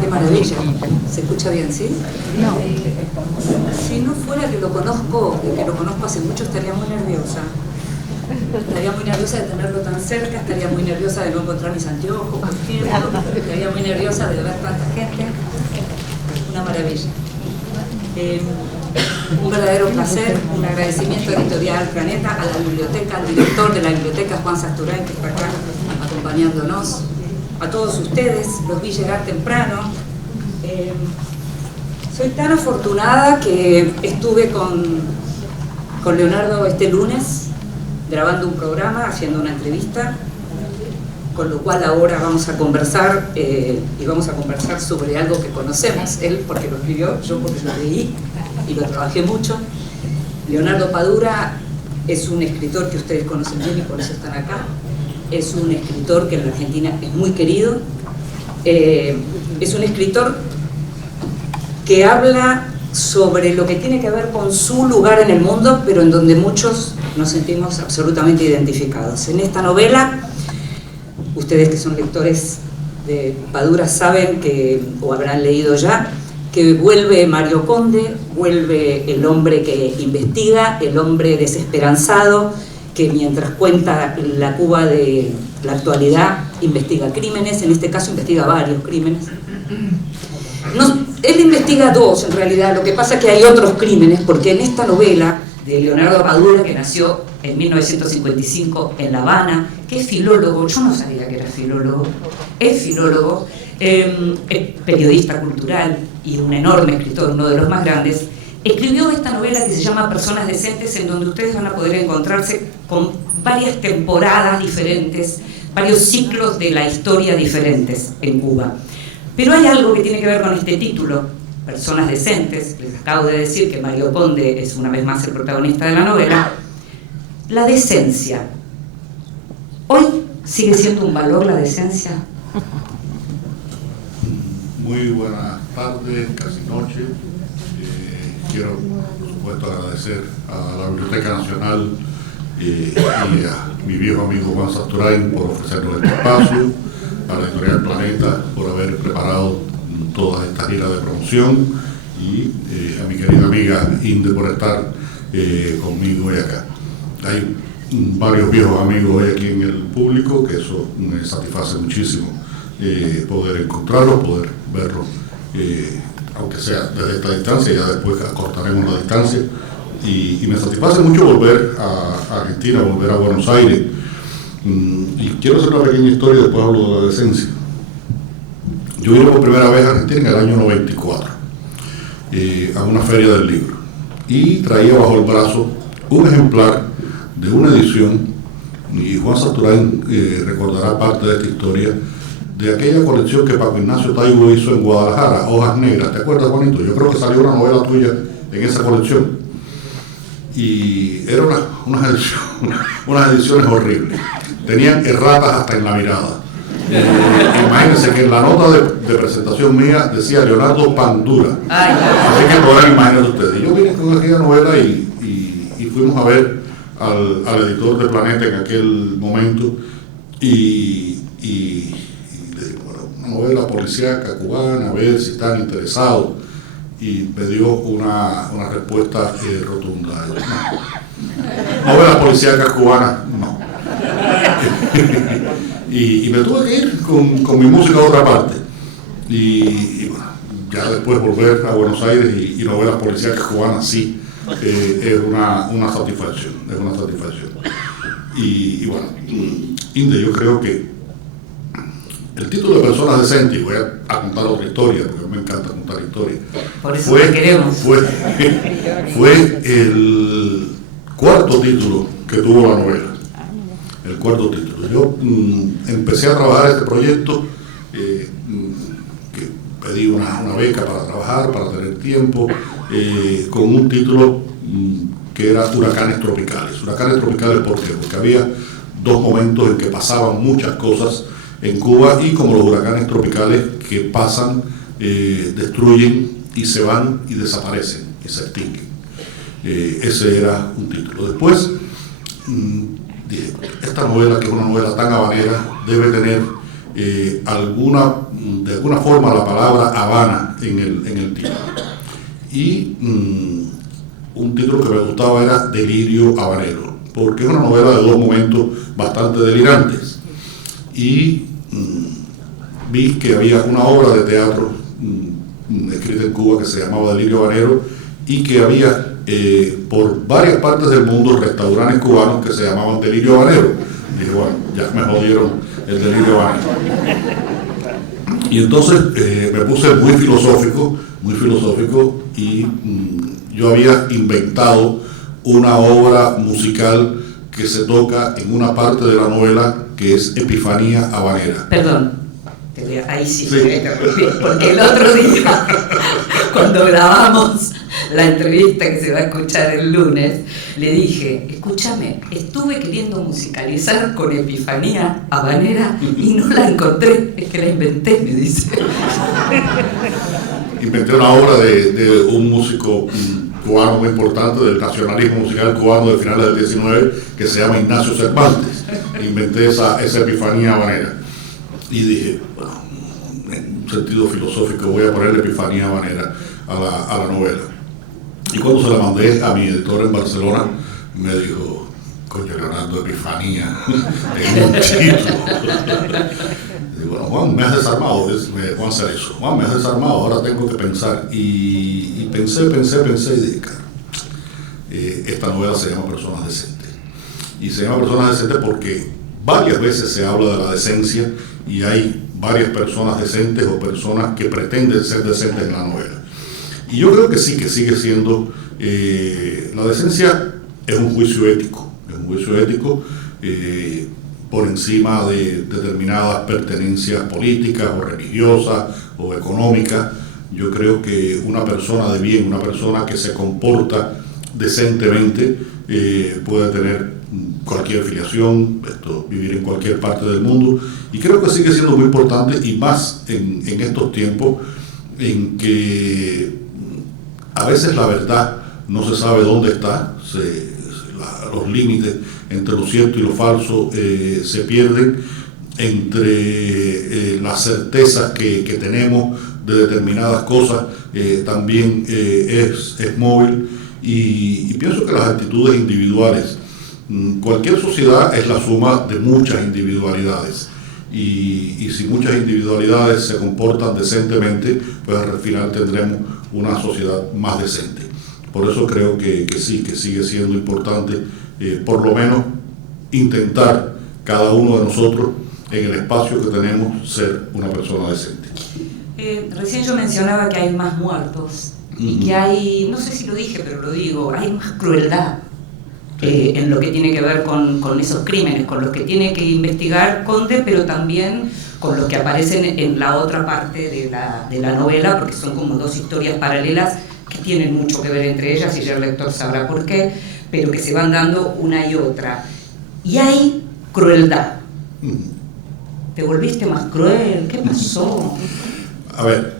Qué maravilla. ¿Se escucha bien, sí? No. Si no fuera que lo conozco hace mucho, estaría muy nerviosa. Estaría muy nerviosa de tenerlo tan cerca, estaría muy nerviosa de no encontrar mis anteojos, por ejemplo. Estaría muy nerviosa de ver tanta gente. Una maravilla. Un verdadero placer, un agradecimiento a Editorial Planeta, a la biblioteca, al director de la biblioteca, Juan Sasturain, que está acá acompañándonos, a todos ustedes, los vi llegar temprano. Soy tan afortunada que estuve con Leonardo este lunes grabando un programa, haciendo una entrevista, con lo cual ahora vamos a conversar y vamos a conversar sobre algo que conocemos, él porque lo escribió, yo porque lo leí y lo trabajé mucho. Leonardo Padura es un escritor que ustedes conocen bien y por eso están acá. Es un escritor que en la Argentina es muy querido. Es un escritor que habla sobre lo que tiene que ver con su lugar en el mundo, pero en donde muchos nos sentimos absolutamente identificados. En esta novela, ustedes que son lectores de Padura saben que, o habrán leído ya, que vuelve Mario Conde, vuelve el hombre que investiga, el hombre desesperanzado, que mientras cuenta la Cuba de la actualidad, investiga crímenes, en este caso investiga varios crímenes. Él investiga dos en realidad, lo que pasa es que hay otros crímenes, porque en esta novela de Leonardo Padura, que nació en 1955 en La Habana, que es filólogo, yo no sabía que era filólogo, es filólogo, periodista cultural y un enorme escritor, uno de los más grandes, escribió esta novela que se llama Personas Decentes, en donde ustedes van a poder encontrarse con varias temporadas diferentes, varios ciclos de la historia diferentes en Cuba. Pero hay algo que tiene que ver con este título, Personas Decentes. Les acabo de decir que Mario Conde es una vez más el protagonista de la novela. La decencia. ¿Hoy sigue siendo un valor la decencia? Muy buenas tardes, casi noche. Quiero, por supuesto, agradecer a la Biblioteca Nacional y a mi viejo amigo Juan Sasturain por ofrecernos este espacio, a la Editorial Planeta por haber preparado toda esta gira de promoción y a mi querida amiga Inde por estar conmigo hoy acá. Hay varios viejos amigos hoy aquí en el público, que eso me satisface muchísimo, poder encontrarlos, poder verlos, aunque sea desde esta distancia, ya después acortaremos la distancia, y me satisface mucho volver a Argentina, volver a Buenos Aires. Y quiero hacer una pequeña historia y después hablo de la decencia. Yo vine por primera vez a Argentina en el año 94 a una feria del libro y traía bajo el brazo un ejemplar de una edición, y Juan Sasturain recordará parte de esta historia, de aquella colección que Paco Ignacio Taibo hizo en Guadalajara, Hojas Negras. ¿Te acuerdas, Juanito? Yo creo que salió una novela tuya en esa colección y eran unas ediciones horribles. Tenían erratas hasta en la mirada. Imagínense que en la nota de presentación mía decía Leonardo Pandura. Así que podrán imaginar ustedes. Yo vine con aquella novela y fuimos a ver al editor de Planeta en aquel momento y le digo, bueno, una novela policíaca cubana, a ver si están interesados. Y me dio una respuesta rotunda. No. Novelas policíacas cubanas, no. y me tuve que ir con mi música a otra parte. Y bueno, ya después volver a Buenos Aires y novelas policíacas cubanas, sí, es una satisfacción, es una satisfacción. Y bueno, Inde, yo creo que el título de Personas Decentes, y voy a contar otra historia, porque me encanta contar historias. Por eso te queremos. Fue el cuarto título que tuvo la novela. El cuarto título. Yo empecé a trabajar este proyecto, que pedí una beca para trabajar, para tener tiempo, con un título que era Huracanes Tropicales. Huracanes Tropicales, ¿por qué? Porque había dos momentos en que pasaban muchas cosas en Cuba, y como los huracanes tropicales que pasan, destruyen y se van y desaparecen y se extinguen. Ese era un título. Después dije, esta novela, que es una novela tan habanera, debe tener de alguna forma la palabra Habana en el título. Y un título que me gustaba era Delirio Habanero, porque es una novela de dos momentos bastante delirantes. Y vi que había una obra de teatro escrita en Cuba que se llamaba Delirio Habanero, y que había por varias partes del mundo restaurantes cubanos que se llamaban Delirio Habanero. Dije, bueno, ya me jodieron el Delirio Habanero. Y entonces me puse muy filosófico, y yo había inventado una obra musical que se toca en una parte de la novela que es Epifanía Habanera. Perdón, ahí sí. Porque el otro día, cuando grabamos la entrevista que se va a escuchar el lunes, le dije, escúchame, estuve queriendo musicalizar con Epifanía Habanera y no la encontré, es que la inventé, me dice. Inventé una obra de un músico cubano muy importante del nacionalismo musical cubano de finales del 19, que se llama Ignacio Cervantes. Inventé esa Epifanía Habanera. Y dije, bueno, en un sentido filosófico voy a poner Epifanía Habanera a la novela. Y cuando se la mandé a mi editor en Barcelona, me dijo, coño, Leonardo, Epifanía, en un título. Digo, bueno, Juan, me has desarmado, Juan hacer eso. Juan, me has desarmado, ahora tengo que pensar. Y pensé y dije, claro, esta novela se llama Personas Decentes. Y se llama Personas Decentes porque varias veces se habla de la decencia y hay varias personas decentes o personas que pretenden ser decentes en la novela. Y yo creo que sí, que sigue siendo, la decencia es un juicio ético, por encima de determinadas pertenencias políticas o religiosas o económicas. Yo creo que una persona de bien, una persona que se comporta decentemente, puede tener cualquier filiación, vivir en cualquier parte del mundo, y creo que sigue siendo muy importante, y más en estos tiempos en que a veces la verdad no se sabe dónde está, los límites entre lo cierto y lo falso se pierden, entre las certezas que tenemos de determinadas cosas también es móvil, y pienso que las actitudes individuales, cualquier sociedad es la suma de muchas individualidades, y si muchas individualidades se comportan decentemente, pues al final tendremos una sociedad más decente. Por eso creo que sí, que sigue siendo importante, por lo menos intentar cada uno de nosotros en el espacio que tenemos ser una persona decente. Recién yo mencionaba que hay más muertos y que hay, no sé si lo dije, pero lo digo, hay más crueldad en lo que tiene que ver con esos crímenes, con los que tiene que investigar Conde, pero también con los que aparecen en la otra parte de la novela, porque son como dos historias paralelas que tienen mucho que ver entre ellas, y ya el lector sabrá por qué, pero que se van dando una y otra. Y hay crueldad. ¿Te volviste más cruel? ¿Qué pasó? A ver,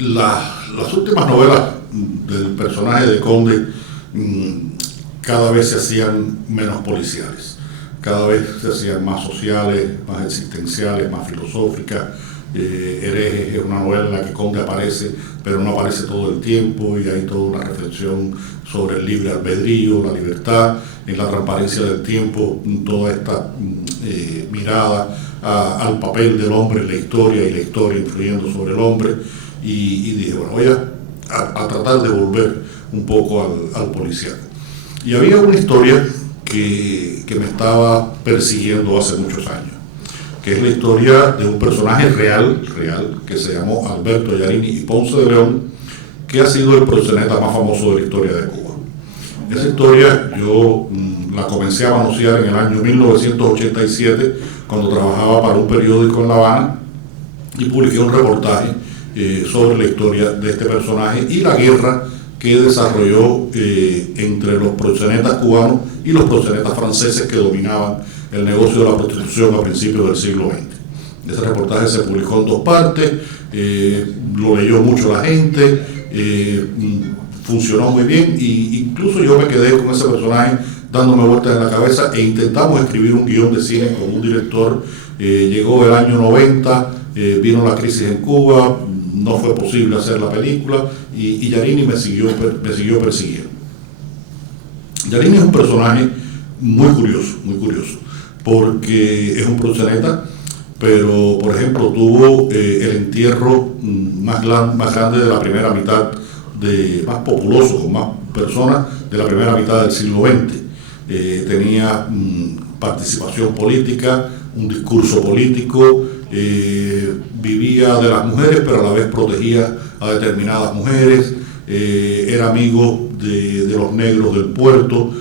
las últimas novelas del personaje de Conde cada vez se hacían menos policiales, cada vez se hacían más sociales, más existenciales, más filosóficas. Herejes es una novela en la que Conde aparece, pero no aparece todo el tiempo, y hay toda una reflexión sobre el libre albedrío, la libertad, en la transparencia del tiempo, toda esta mirada al papel del hombre en la historia, y la historia influyendo sobre el hombre, y dije, bueno, voy a tratar de volver un poco al policial. Y había una historia que me estaba persiguiendo hace muchos años, que es la historia de un personaje real, que se llamó Alberto Yarini y Ponce de León, que ha sido el proxeneta más famoso de la historia de Cuba. Esa historia yo la comencé a manosear en el año 1987, cuando trabajaba para un periódico en La Habana, y publiqué un reportaje sobre la historia de este personaje y la guerra que desarrolló entre los proxenetas cubanos y los proxenetas franceses que dominaban el negocio de la prostitución a principios del siglo XX. Ese reportaje se publicó en 2 partes, lo leyó mucho la gente, funcionó muy bien, e incluso yo me quedé con ese personaje dándome vueltas en la cabeza, e intentamos escribir un guión de cine con un director. Llegó el año 90, vino la crisis en Cuba, no fue posible hacer la película, y Yarini me siguió persiguiendo. Yarini es un personaje muy curioso, porque es un proxeneta, pero por ejemplo tuvo el entierro más grande de la primera mitad, más populoso, con más personas de la primera mitad del siglo XX. Tenía participación política, un discurso político, vivía de las mujeres, pero a la vez protegía a determinadas mujeres, era amigo de los negros del puerto,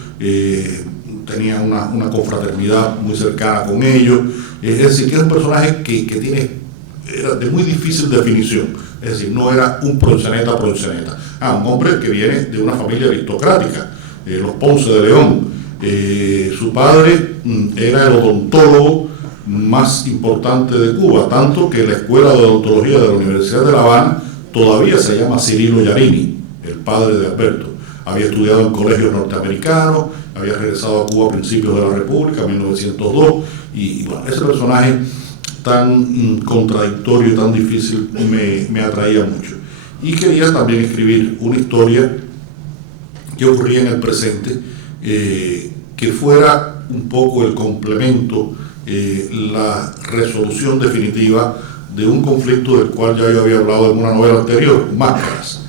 tenía una confraternidad muy cercana con ellos. Es decir, que es un personaje que era de muy difícil definición. Es decir, no era un proxeneta. Un hombre que viene de una familia aristocrática, los Ponce de León. Su padre era el odontólogo más importante de Cuba, tanto que la Escuela de Odontología de la Universidad de La Habana todavía se llama Cirilo Yarini, el padre de Alberto. Había estudiado en colegios norteamericanos, había regresado a Cuba a principios de la República, en 1902, y bueno, ese personaje tan contradictorio y tan difícil me atraía mucho. Y quería también escribir una historia que ocurría en el presente, que fuera un poco el complemento, la resolución definitiva de un conflicto del cual ya yo había hablado en una novela anterior, Máscaras.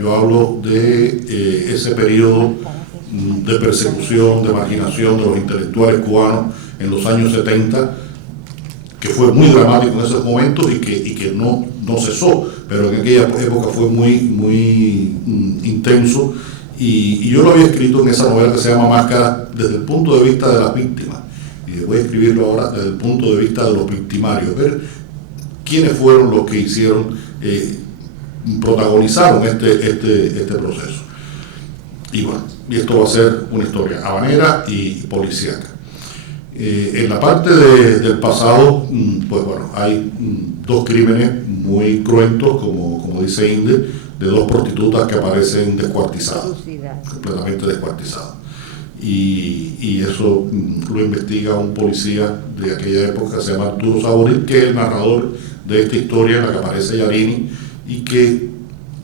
Yo hablo de ese periodo de persecución, de marginación de los intelectuales cubanos en los años 70, que fue muy dramático en esos momentos y que no cesó, pero en aquella época fue muy intenso, y yo lo había escrito en esa novela que se llama Máscaras desde el punto de vista de las víctimas, y voy a escribirlo ahora desde el punto de vista de los victimarios, ver quiénes fueron los que protagonizaron este proceso. Y bueno, y esto va a ser una historia habanera y policíaca. En la parte del pasado, pues bueno, hay dos crímenes muy cruentos, como dice Inde, de dos prostitutas que aparecen descuartizadas, completamente descuartizadas. Y eso lo investiga un policía de aquella época, se llama Arturo Saborit, que es el narrador de esta historia en la que aparece Yarini, y que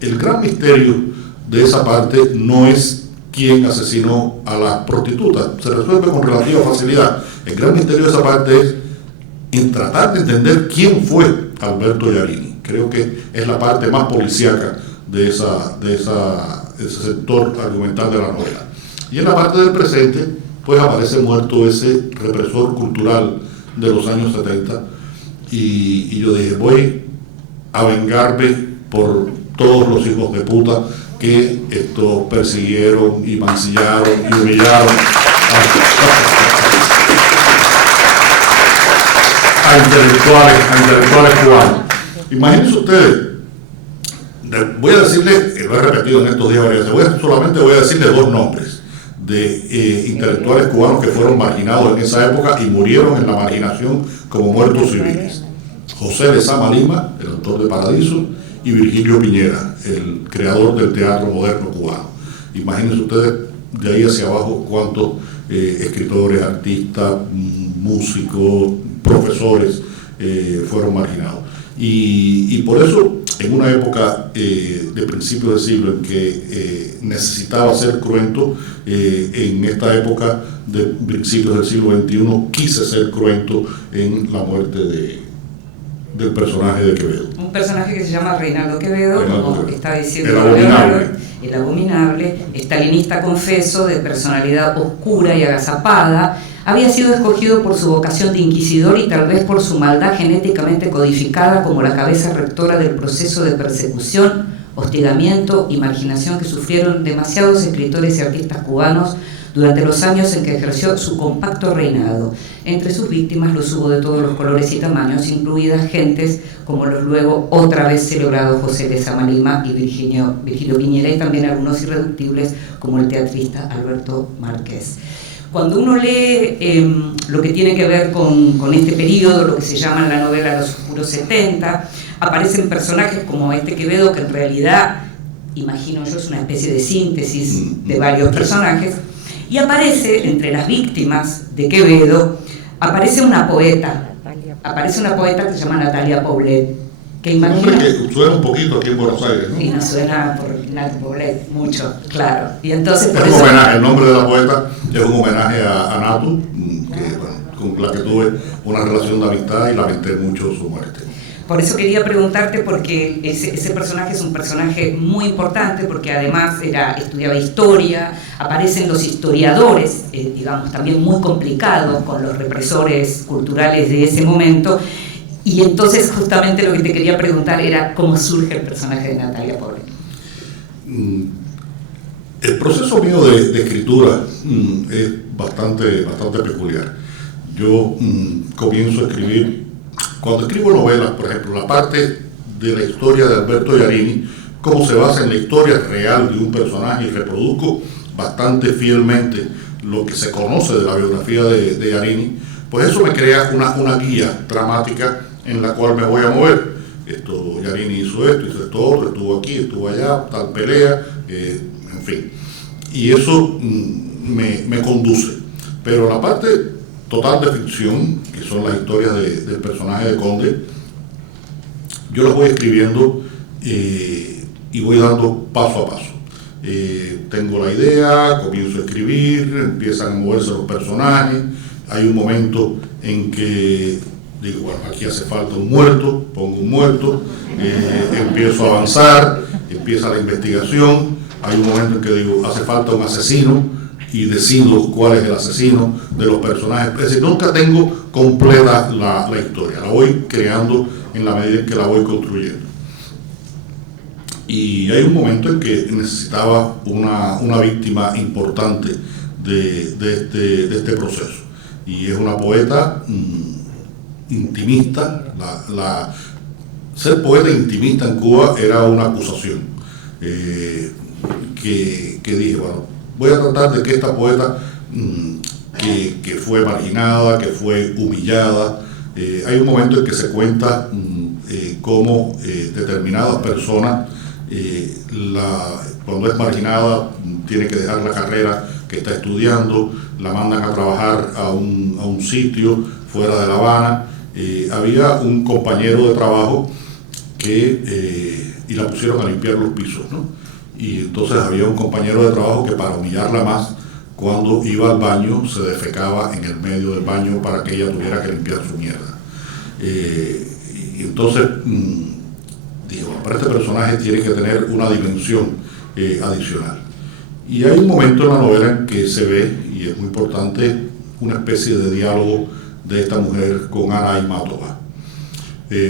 el gran misterio de esa parte no es quién asesinó a las prostitutas, se resuelve con relativa facilidad. El gran misterio de esa parte es en tratar de entender quién fue Alberto Yarini. Creo que es la parte más policíaca de ese sector argumental de la novela. Y en la parte del presente, pues aparece muerto ese represor cultural de los años 70, y yo dije, voy a vengarme por todos los hijos de puta que persiguieron y mancillaron y humillaron a intelectuales cubanos. Imagínense ustedes, voy a decirle, lo he repetido en estos días varias veces, solamente voy a decirle dos nombres de intelectuales cubanos que fueron marginados en esa época y murieron en la marginación como muertos civiles. José Lezama Lima, el autor de Paradiso, y Virgilio Piñera, el creador del teatro moderno cubano. Imagínense ustedes de ahí hacia abajo cuántos escritores, artistas, músicos, profesores fueron marginados. Y por eso, en una época de principios del siglo en que necesitaba ser cruento, en esta época de principios del siglo XXI quise ser cruento en la muerte del personaje de Quevedo. Un personaje que se llama Reinaldo Quevedo, como está diciendo el abominable, estalinista confeso, de personalidad oscura y agazapada. Había sido escogido por su vocación de inquisidor y tal vez por su maldad genéticamente codificada como la cabeza rectora del proceso de persecución, hostigamiento y marginación que sufrieron demasiados escritores y artistas cubanos durante los años en que ejerció su compacto reinado. Entre sus víctimas los hubo de todos los colores y tamaños, incluidas gentes como los luego otra vez celebrados José Lezama Lima y Virgilio Piñera, y también algunos irreductibles como el teatrista Alberto Márquez. Cuando uno lee lo que tiene que ver con este periodo, lo que se llama en la novela Los Oscuros 70, aparecen personajes como este Quevedo, que en realidad, imagino yo, es una especie de síntesis de varios personajes, Y aparece, entre las víctimas de Quevedo, aparece una poeta que se llama Natalia Paulet, que imagina... que suena un poquito aquí en Buenos Aires, ¿no? Y nos suena por Natalia Paulet mucho, claro. Y entonces, es un homenaje, el nombre de la poeta es un homenaje a Natu, que, bueno, con la que tuve una relación de amistad y lamenté mucho su muerte. Por eso quería preguntarte, porque ese personaje es un personaje muy importante, porque además estudiaba historia, aparecen los historiadores, digamos, también muy complicados con los represores culturales de ese momento, y entonces justamente lo que te quería preguntar era cómo surge el personaje de Natalia Paulet. El proceso mío de escritura es bastante peculiar. Yo comienzo a escribir. Cuando escribo novelas, por ejemplo, la parte de la historia de Alberto Yarini, cómo se basa en la historia real de un personaje, y reproduzco bastante fielmente lo que se conoce de la biografía de Yarini, pues eso me crea una guía dramática en la cual me voy a mover. Yarini hizo esto otro, estuvo aquí, estuvo allá, tal pelea, en fin. Y eso me conduce. Pero la parte total de ficción, que son las historias del personaje de Conde, yo las voy escribiendo y voy dando paso a paso. Tengo la idea, comienzo a escribir, empiezan a moverse los personajes, hay un momento en que digo, bueno, aquí hace falta un muerto, pongo un muerto, empiezo a avanzar, empieza la investigación, hay un momento en que digo, hace falta un asesino, y decido cuál es el asesino de los personajes. Es decir, nunca tengo completa la historia, la voy creando en la medida en que la voy construyendo. Y hay un momento en que necesitaba una víctima importante de este proceso, y es una poeta intimista. Ser poeta intimista en Cuba era una acusación, que dije, bueno, voy a tratar de que esta poeta que fue marginada, que fue humillada, hay un momento en que se cuenta cómo determinadas personas, cuando es marginada, tiene que dejar la carrera que está estudiando, la mandan a trabajar a un sitio fuera de La Habana. Había un compañero de trabajo y la pusieron a limpiar los pisos, ¿no? Y entonces había un compañero de trabajo que, para humillarla más, cuando iba al baño se defecaba en el medio del baño para que ella tuviera que limpiar su mierda. Y entonces digo, para este personaje tiene que tener una dimensión adicional. Y hay un momento en la novela en que se ve, y es muy importante, una especie de diálogo de esta mujer con Ana Aimátova.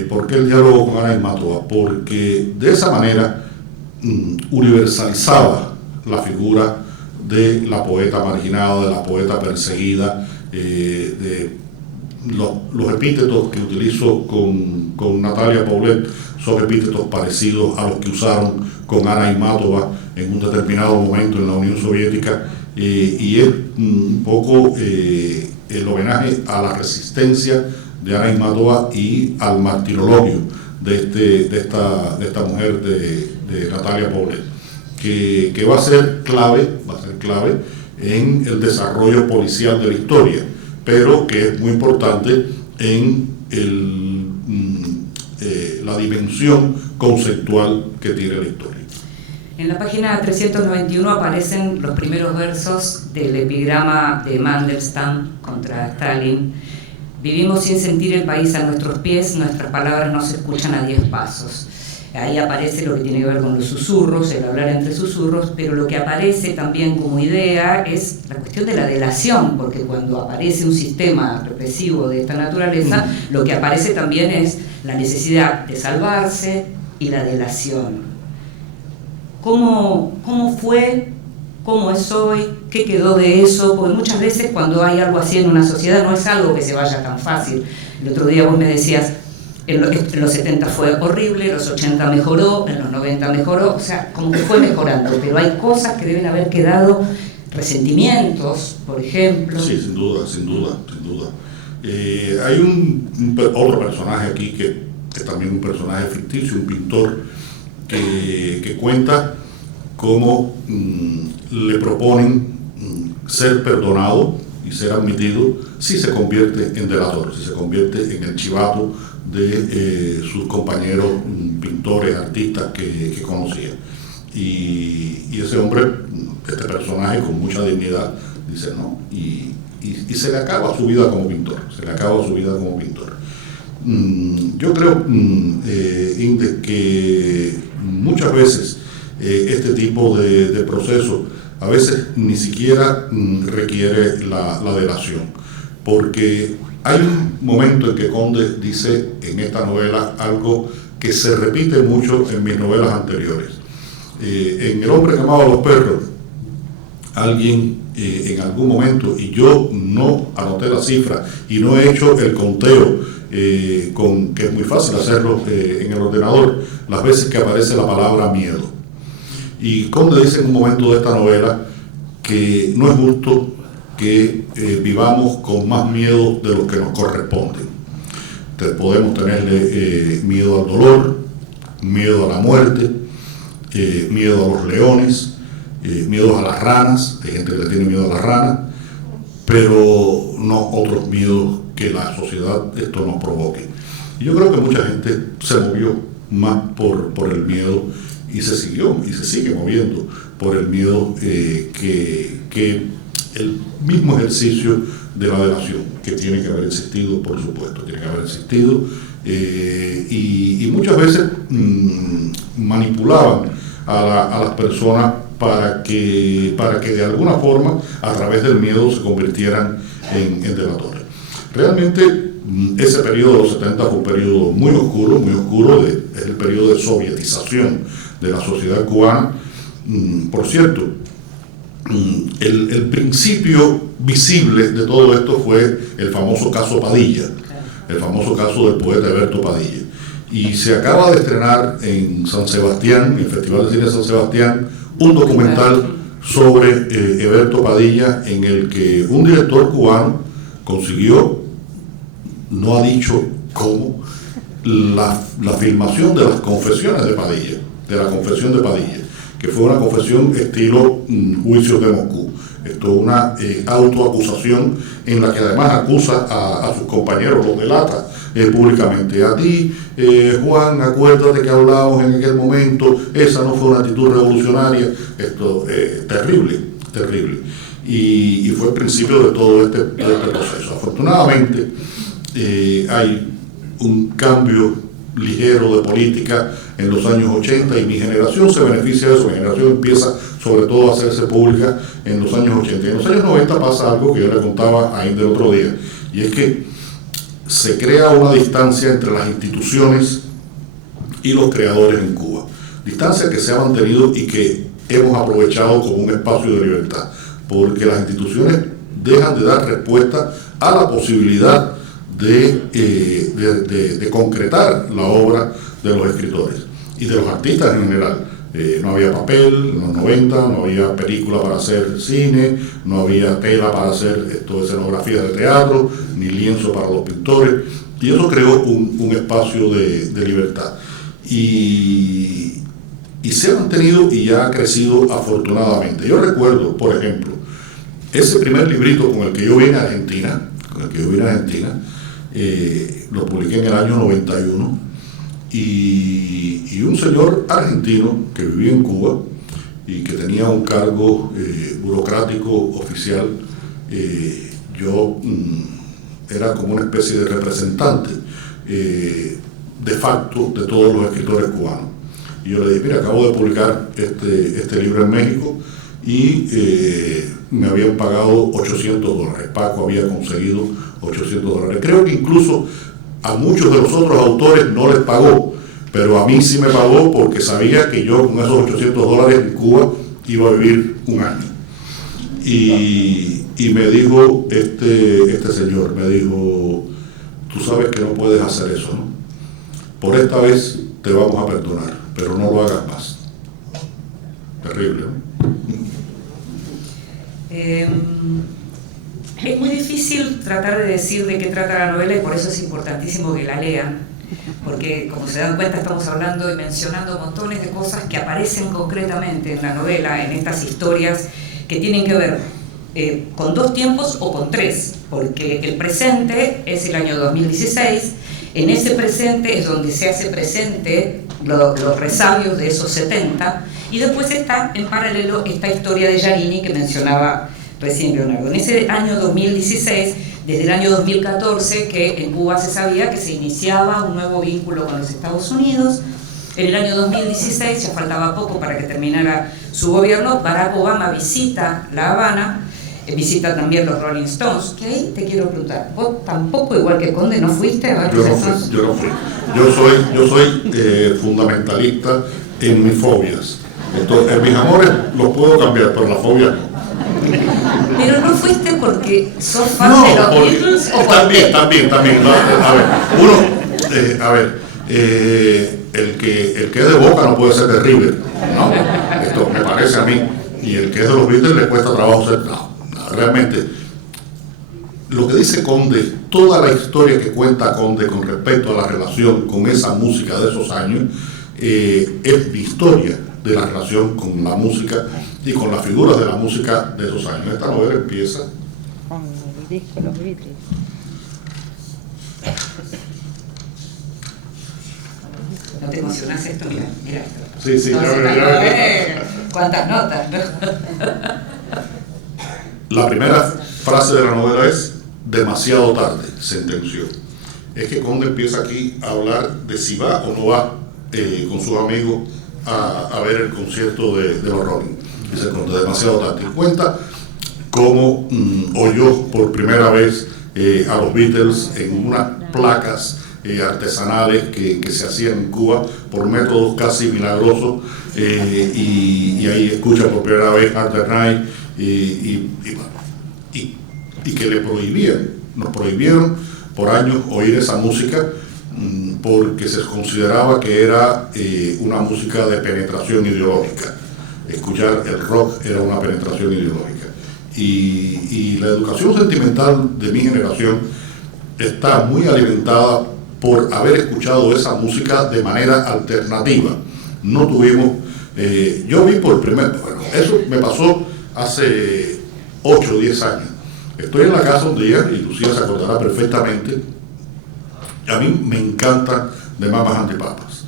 ¿Por qué el diálogo con Ana Aimátova? Porque de esa manera universalizaba la figura de la poeta marginada, de la poeta perseguida, de los epítetos que utilizo con Natalia Paulet son epítetos parecidos a los que usaron con Ana Aimátova en un determinado momento en la Unión Soviética, y es un poco el homenaje a la resistencia de Ana Aimátova y al martirologio de esta mujer de Natalia Paulet, que va a ser clave en el desarrollo policial de la historia, pero que es muy importante en la dimensión conceptual que tiene la historia. En la página 391 aparecen los primeros versos del epigrama de Mandelstam contra Stalin. Vivimos sin sentir el país a nuestros pies, nuestras palabras no se escuchan a 10 pasos. Ahí aparece lo que tiene que ver con los susurros, el hablar entre susurros, pero lo que aparece también como idea es la cuestión de la delación, porque cuando aparece un sistema represivo de esta naturaleza, lo que aparece también es la necesidad de salvarse y la delación. ¿Cómo fue? ¿Cómo es hoy? ¿Qué quedó de eso? Porque muchas veces cuando hay algo así en una sociedad no es algo que se vaya tan fácil. El otro día vos me decías, en los 70 fue horrible, en los 80 mejoró, en los 90 mejoró, o sea, como que fue mejorando, pero hay cosas que deben haber quedado, resentimientos, por ejemplo. Sí, sin duda. Hay otro personaje aquí que es también un personaje ficticio, un pintor que cuenta cómo le proponen ser perdonado y ser admitido si se convierte en delator, si se convierte en el chivato de sus compañeros pintores, artistas que conocía. Y ese hombre, este personaje con mucha dignidad, dice no, y se le acaba su vida como pintor, se le acaba su vida como pintor. Yo creo, Inde, que muchas veces este tipo de procesos a veces ni siquiera requiere la delación, porque hay un momento en que Conde dice en esta novela algo que se repite mucho en mis novelas anteriores. En El hombre que amaba a los perros, alguien en algún momento, y yo no anoté la cifra y no he hecho el conteo, que es muy fácil hacerlo en el ordenador, las veces que aparece la palabra miedo. Y Conde dice en un momento de esta novela que no es justo que vivamos con más miedo de lo que nos corresponde. Entonces podemos tenerle miedo al dolor, miedo a la muerte, miedo a los leones, miedo a las ranas, hay gente que le tiene miedo a las ranas, pero no otros miedos que la sociedad esto nos provoque. Y yo creo que mucha gente se movió más por el miedo y se sigue moviendo por el miedo que el mismo ejercicio de la delación, que tiene que haber existido, por supuesto, tiene que haber existido, y muchas veces manipulaban a las personas para que de alguna forma, a través del miedo, se convirtieran en delatores. Realmente, ese periodo de los 70 fue un periodo muy oscuro, es el periodo de sovietización de la sociedad cubana. Por cierto, el principio visible de todo esto fue el famoso caso Padilla, el famoso caso del poeta Eberto Padilla. Y se acaba de estrenar en San Sebastián, en el Festival de Cine de San Sebastián, un documental sobre Eberto Padilla, en el que un director cubano consiguió, no ha dicho cómo, la filmación de las confesiones de Padilla, de la confesión de Padilla, que fue una confesión estilo juicios de Moscú. Esto es una autoacusación en la que además acusa a sus compañeros, los delata públicamente. A ti, Juan, acuérdate que hablábamos en aquel momento, esa no fue una actitud revolucionaria. Esto terrible. Y fue el principio de todo este proceso. Afortunadamente, hay un cambio ligero de política en los años 80 y mi generación se beneficia de eso. Mi generación empieza sobre todo a hacerse pública en los años 80. Y en los años 90 pasa algo que yo le contaba ahí del otro día, y es que se crea una distancia entre las instituciones y los creadores en Cuba. Distancia que se ha mantenido y que hemos aprovechado como un espacio de libertad, porque las instituciones dejan de dar respuesta a la posibilidad de concretar la obra de los escritores y de los artistas en general. No había papel en los 90, no había película para hacer cine, no había tela para hacer escenografía de teatro, ni lienzo para los pintores, y eso creó un espacio de libertad. Y se ha mantenido y ya ha crecido afortunadamente. Yo recuerdo, por ejemplo, ese primer librito con el que yo vine a Argentina, lo publiqué en el año 91, y un señor argentino que vivía en Cuba y que tenía un cargo burocrático oficial, yo era como una especie de representante de facto de todos los escritores cubanos. Y yo le dije, mira, acabo de publicar este libro en México y me habían pagado $800. Paco había conseguido $800. Creo que incluso a muchos de los otros autores no les pagó, pero a mí sí me pagó porque sabía que yo con esos $800 en Cuba iba a vivir un año. Y me dijo este señor, me dijo, tú sabes que no puedes hacer eso, ¿no? Por esta vez te vamos a perdonar, pero no lo hagas más. Terrible, ¿no? Es muy difícil tratar de decir de qué trata la novela y por eso es importantísimo que la lean, porque como se dan cuenta estamos hablando y mencionando montones de cosas que aparecen concretamente en la novela, en estas historias que tienen que ver con 2 tiempos o con 3, porque el presente es el año 2016. En ese presente es donde se hace presente los resabios de esos 70, y después está en paralelo esta historia de Giannini que mencionaba recién Leonardo. En ese año 2016, desde el año 2014, que en Cuba se sabía que se iniciaba un nuevo vínculo con los Estados Unidos. En el año 2016, ya faltaba poco para que terminara su gobierno, Barack Obama visita La Habana, visita también los Rolling Stones, que ahí te quiero preguntar, vos tampoco, igual que Conde, ¿no fuiste a ver los Stones? Yo no fui. Yo soy fundamentalista en mis fobias. Entonces, en mis amores los puedo cambiar, pero las fobias no. Pero no fuiste porque sos fan de los Beatles o también. No, a ver, el que es de Boca no puede ser de River, ¿no? Esto me parece a mí. Y el que es de los Beatles le cuesta trabajo ser. No, realmente. Lo que dice Conde, toda la historia que cuenta Conde con respecto a la relación con esa música de esos años, es mi historia de la relación con la música y con las figuras de la música de esos años. Esta novela empieza con el disco Los Beatles. ¿No te emocionás esto? Mira esto. Sí, ¿Cuántas notas? La primera frase de la novela es: demasiado tarde, sentenció. Es que Conde empieza aquí a hablar de si va o no va con sus amigos a ver el concierto de los Rolling. Dice Conde, demasiado tarde. Y cuenta cómo oyó por primera vez a los Beatles en unas placas artesanales que se hacían en Cuba por métodos casi milagrosos, y ahí escucha por primera vez Hard Day's Night, y que nos prohibieron por años oír esa música, porque se consideraba que era una música de penetración ideológica. Escuchar el rock era una penetración ideológica. Y la educación sentimental de mi generación está muy alimentada por haber escuchado esa música de manera alternativa. No tuvimos, yo vi por eso me pasó hace 8 o 10 años. Estoy en la casa un día, y Lucía se acordará perfectamente, a mí me encanta de Mamas Antipapas.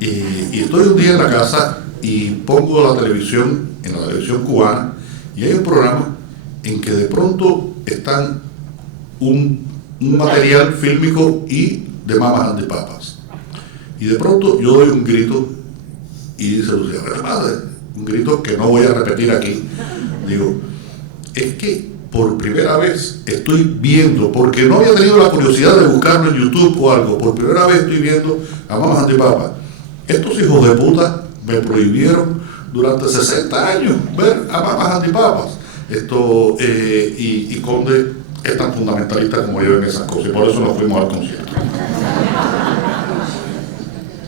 Y estoy un día en la casa y pongo la televisión, en la televisión cubana, y hay un programa en que de pronto están un material fílmico y de Mamas Antipapas. Y de pronto yo doy un grito y dice Lucía, madre, un grito que no voy a repetir aquí. Digo, es que por primera vez estoy viendo, porque no había tenido la curiosidad de buscarlo en YouTube o algo, por primera vez estoy viendo a Mamas Antipapas. Estos hijos de puta me prohibieron durante 60 años ver a Mamas Antipapas. Y Conde es tan fundamentalista como yo en esas cosas, y por eso nos fuimos al concierto.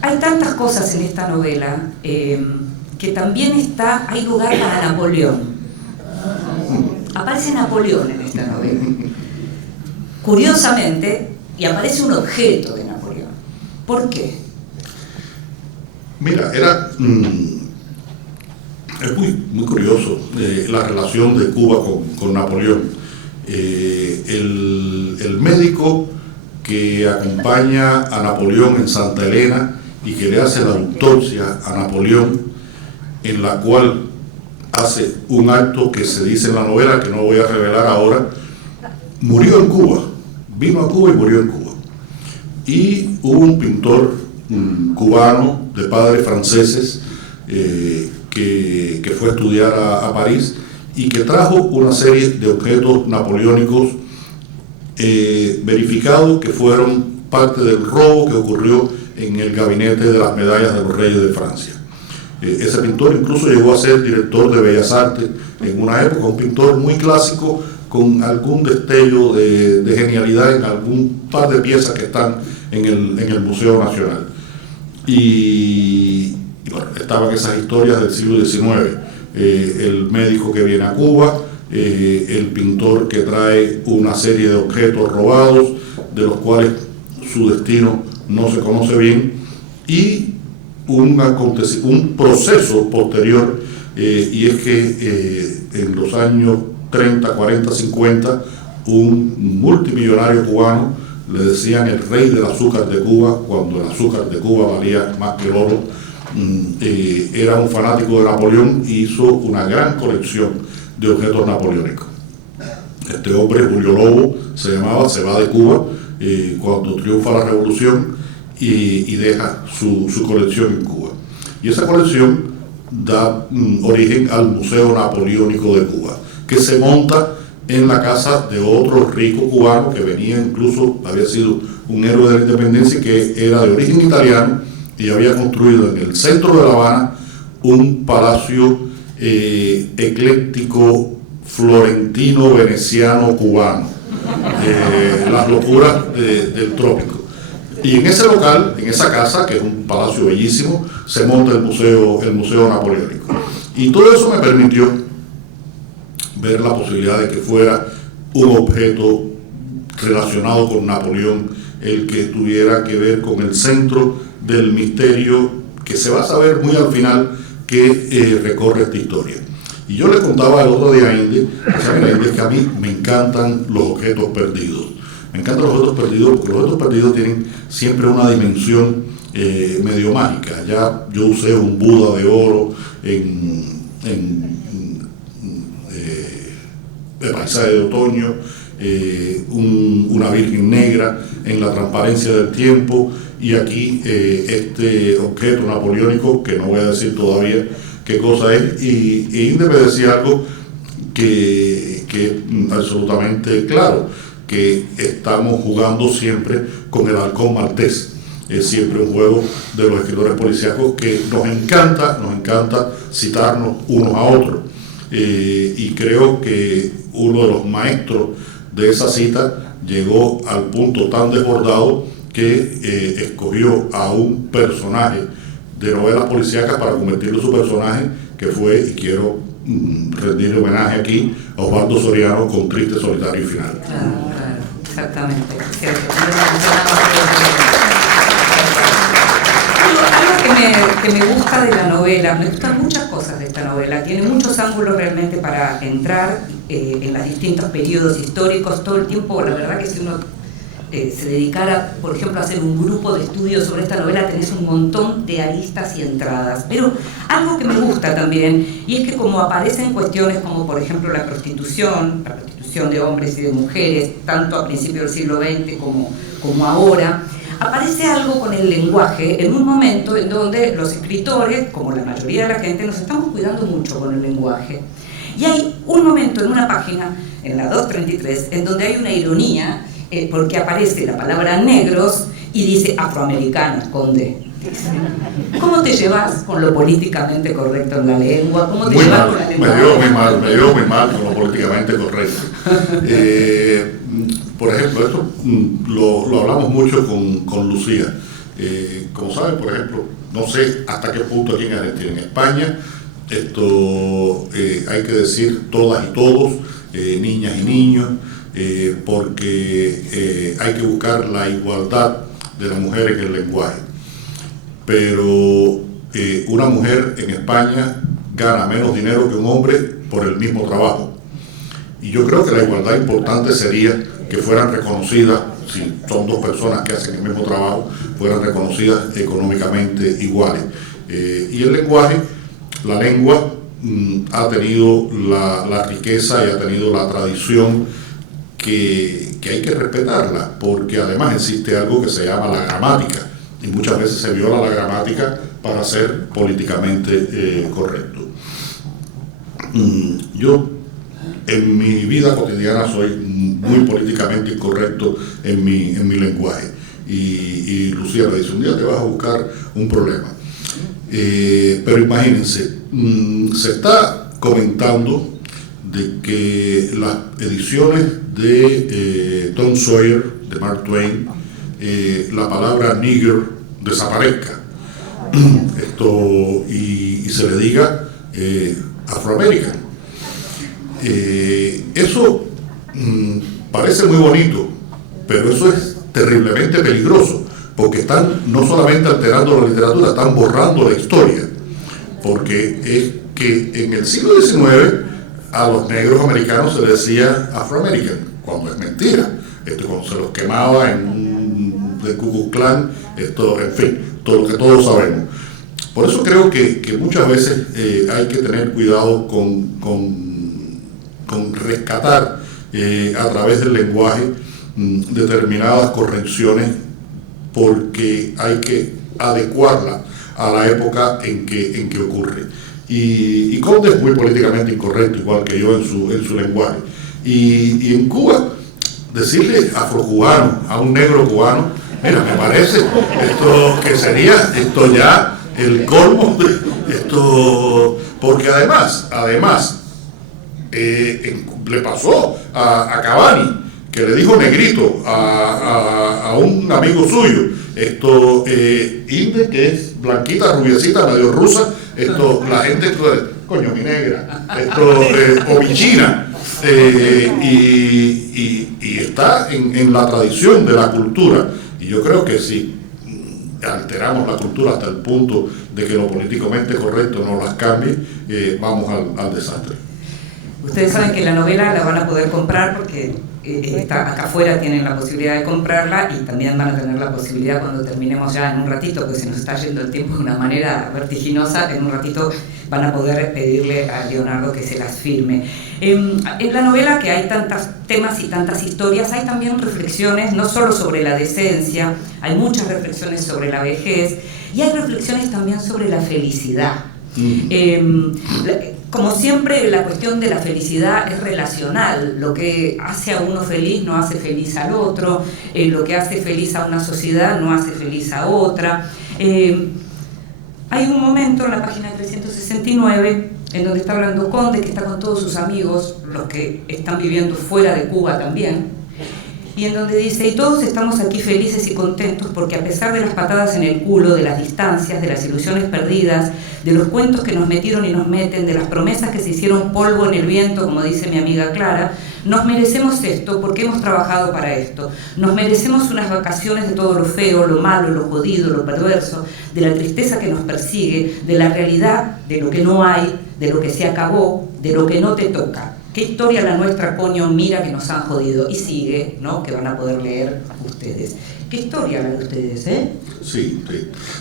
Hay tantas cosas en esta novela, que también hay lugar para Napoleón. Aparece Napoleón en esta novela, curiosamente, y aparece un objeto de Napoleón. ¿Por qué? Mira, es muy curioso la relación de Cuba con Napoleón. El médico que acompaña a Napoleón en Santa Elena y que le hace la autopsia a Napoleón, en la cual hace un acto que se dice en la novela, que no voy a revelar ahora, murió en Cuba, vino a Cuba y murió en Cuba. Y hubo un pintor cubano de padres franceses que fue a estudiar a París y que trajo una serie de objetos napoleónicos verificados que fueron parte del robo que ocurrió en el gabinete de las medallas de los reyes de Francia. Ese pintor incluso llegó a ser director de Bellas Artes en una época, un pintor muy clásico con algún destello de genialidad en algún par de piezas que están en el Museo Nacional. Y bueno, estaban esas historias del siglo XIX, el médico que viene a Cuba, el pintor que trae una serie de objetos robados, de los cuales su destino no se conoce bien, y un proceso posterior, y es que en los años 30, 40, 50, un multimillonario cubano, le decían el rey del azúcar de Cuba, cuando el azúcar de Cuba valía más que el oro. Era un fanático de Napoleón y hizo una gran colección de objetos napoleónicos. Este hombre, Julio Lobo, se llamaba, se va de Cuba cuando triunfa la revolución y deja su colección en Cuba. Y esa colección da origen al Museo Napoleónico de Cuba, que se monta en la casa de otro rico cubano que venía, incluso había sido un héroe de la independencia, que era de origen italiano y había construido en el centro de La Habana un palacio ecléctico florentino veneciano cubano, las locuras del trópico. Y en ese local, en esa casa, que es un palacio bellísimo, se monta el museo Napoleónico. Y todo eso me permitió ver la posibilidad de que fuera un objeto relacionado con Napoleón, el que tuviera que ver con el centro del misterio que se va a saber muy al final que recorre esta historia. Y yo le contaba el otro día a Indy que a mí me encantan los objetos perdidos. Me encantan los objetos perdidos porque los objetos perdidos tienen siempre una dimensión medio mágica. Ya yo usé un Buda de oro en el paisaje de otoño, una Virgen negra en la transparencia del tiempo, y aquí este objeto napoleónico, que no voy a decir todavía qué cosa es, y Inde me decía algo que es absolutamente claro, que estamos jugando siempre con el halcón maltés. Es siempre un juego de los escritores policíacos que nos encanta citarnos unos a otros. Y creo que uno de los maestros de esa cita llegó al punto tan desbordado que escogió a un personaje de novelas policíacas para convertirlo en su personaje, que fue, y quiero rendirle homenaje aquí, a Osvaldo Soriano con Triste, Solitario y Final. Claro, exactamente. Algo que me gusta de la novela, me gustan muchas cosas de esta novela, tiene muchos ángulos realmente para entrar en los distintos periodos históricos todo el tiempo. La verdad que si uno se dedicara, por ejemplo, a hacer un grupo de estudios sobre esta novela, tenés un montón de aristas y entradas. Pero algo que me gusta también, y es que como aparecen cuestiones como, por ejemplo, la prostitución de hombres y de mujeres, tanto a principios del siglo XX como ahora, aparece algo con el lenguaje en un momento en donde los escritores, como la mayoría de la gente, nos estamos cuidando mucho con el lenguaje. Y hay un momento en una página, en la 233, en donde hay una ironía, porque aparece la palabra negros y dice afroamericanos, conde. ¿Cómo te llevas con lo políticamente correcto en la lengua? ¿Cómo te llevas con la lengua? Me llevo muy mal con lo políticamente correcto. Por ejemplo, esto lo hablamos mucho con Lucía. Como saben, por ejemplo, no sé hasta qué punto aquí en Argentina, en España, esto hay que decir todas y todos, niñas y niños, porque hay que buscar la igualdad de la mujer en el lenguaje. Pero una mujer en España gana menos dinero que un hombre por el mismo trabajo. Y yo creo que la igualdad importante sería que fueran reconocidas, si son dos personas que hacen el mismo trabajo, fueran reconocidas económicamente iguales. Y el lenguaje, la lengua, ha tenido la riqueza y ha tenido la tradición que hay que respetarla, porque además existe algo que se llama la gramática, y muchas veces se viola la gramática para ser políticamente correcto. Yo en mi vida cotidiana soy muy políticamente incorrecto en mi lenguaje, y Lucía me dice, un día te vas a buscar un problema. Pero imagínense, se está comentando de que las ediciones de Tom Sawyer, de Mark Twain, la palabra nigger desaparezca y se le diga afroamericano. Eso parece muy bonito, pero eso es terriblemente peligroso, porque están no solamente alterando la literatura, están borrando la historia, porque es que en el siglo XIX a los negros americanos se les decía Afro-American, cuando es mentira. Cuando se los quemaba en un Ku Klux Klan, en fin, todo lo que todos sabemos. Por eso creo que muchas veces hay que tener cuidado con rescatar a través del lenguaje determinadas correcciones, porque hay que adecuarla a la época en que ocurre. Y Conde es muy políticamente incorrecto, igual que yo en su lenguaje. Y en Cuba, decirle afrocubano a un negro cubano, mira, me parece que sería ya el colmo de esto, porque además le pasó a Cavani, que le dijo negrito a un amigo suyo, Inde, que es blanquita, rubiecita, medio rusa, la gente, coño, mi negra, o mi china, y está en la tradición de la cultura, y yo creo que si alteramos la cultura hasta el punto de que lo políticamente correcto no las cambie, vamos al desastre. Ustedes saben que la novela la van a poder comprar porque está acá afuera, tienen la posibilidad de comprarla, y también van a tener la posibilidad, cuando terminemos ya en un ratito, que se nos está yendo el tiempo de una manera vertiginosa, en un ratito van a poder pedirle a Leonardo que se las firme. En la novela, que hay tantos temas y tantas historias, hay también reflexiones no solo sobre la decencia, hay muchas reflexiones sobre la vejez, y hay reflexiones también sobre la felicidad. Como siempre, la cuestión de la felicidad es relacional. Lo que hace a uno feliz no hace feliz al otro, lo que hace feliz a una sociedad no hace feliz a otra. Hay un momento en la página 369 en donde está hablando Conde, que está con todos sus amigos, los que están viviendo fuera de Cuba también, y en donde dice: y todos estamos aquí felices y contentos porque, a pesar de las patadas en el culo, de las distancias, de las ilusiones perdidas, de los cuentos que nos metieron y nos meten, de las promesas que se hicieron polvo en el viento, como dice mi amiga Clara, nos merecemos esto porque hemos trabajado para esto. Nos merecemos unas vacaciones de todo lo feo, lo malo, lo jodido, lo perverso, de la tristeza que nos persigue, de la realidad, de lo que no hay, de lo que se acabó, de lo que no te toca. ¿Qué historia la nuestra, coño? Mira que nos han jodido. Y sigue, ¿no? Que van a poder leer ustedes. ¿Qué historia la de ustedes, Sí.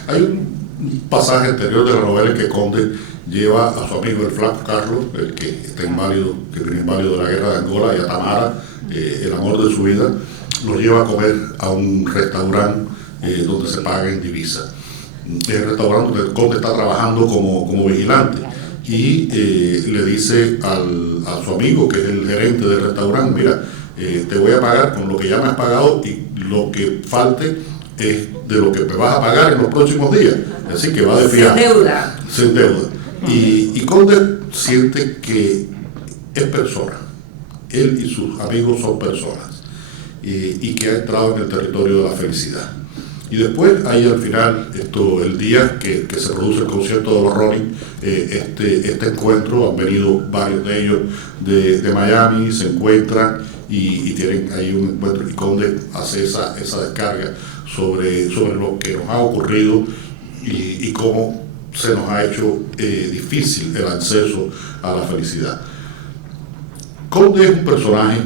Hay un pasaje anterior de la novela en que Conde lleva a su amigo el Flaco Carlos, el que está inválido, que viene inválido de la guerra de Angola, y a Tamara, el amor de su vida, lo lleva a comer a un restaurante donde se paga en divisa. El restaurante donde Conde está trabajando como vigilante. Y le dice a su amigo, que es el gerente del restaurante: mira, te voy a pagar con lo que ya me has pagado, y lo que falte es de lo que me vas a pagar en los próximos días. Así que va de fiar. Sin deuda. Y Conde siente que es persona. Él y sus amigos son personas. Y que ha entrado en el territorio de la felicidad. Y después hay al final, el día que se produce el concierto de los Rolling, este encuentro, han venido varios de ellos de Miami, se encuentran y tienen ahí un encuentro, y Conde hace esa descarga sobre lo que nos ha ocurrido y cómo se nos ha hecho difícil el acceso a la felicidad. Conde es un personaje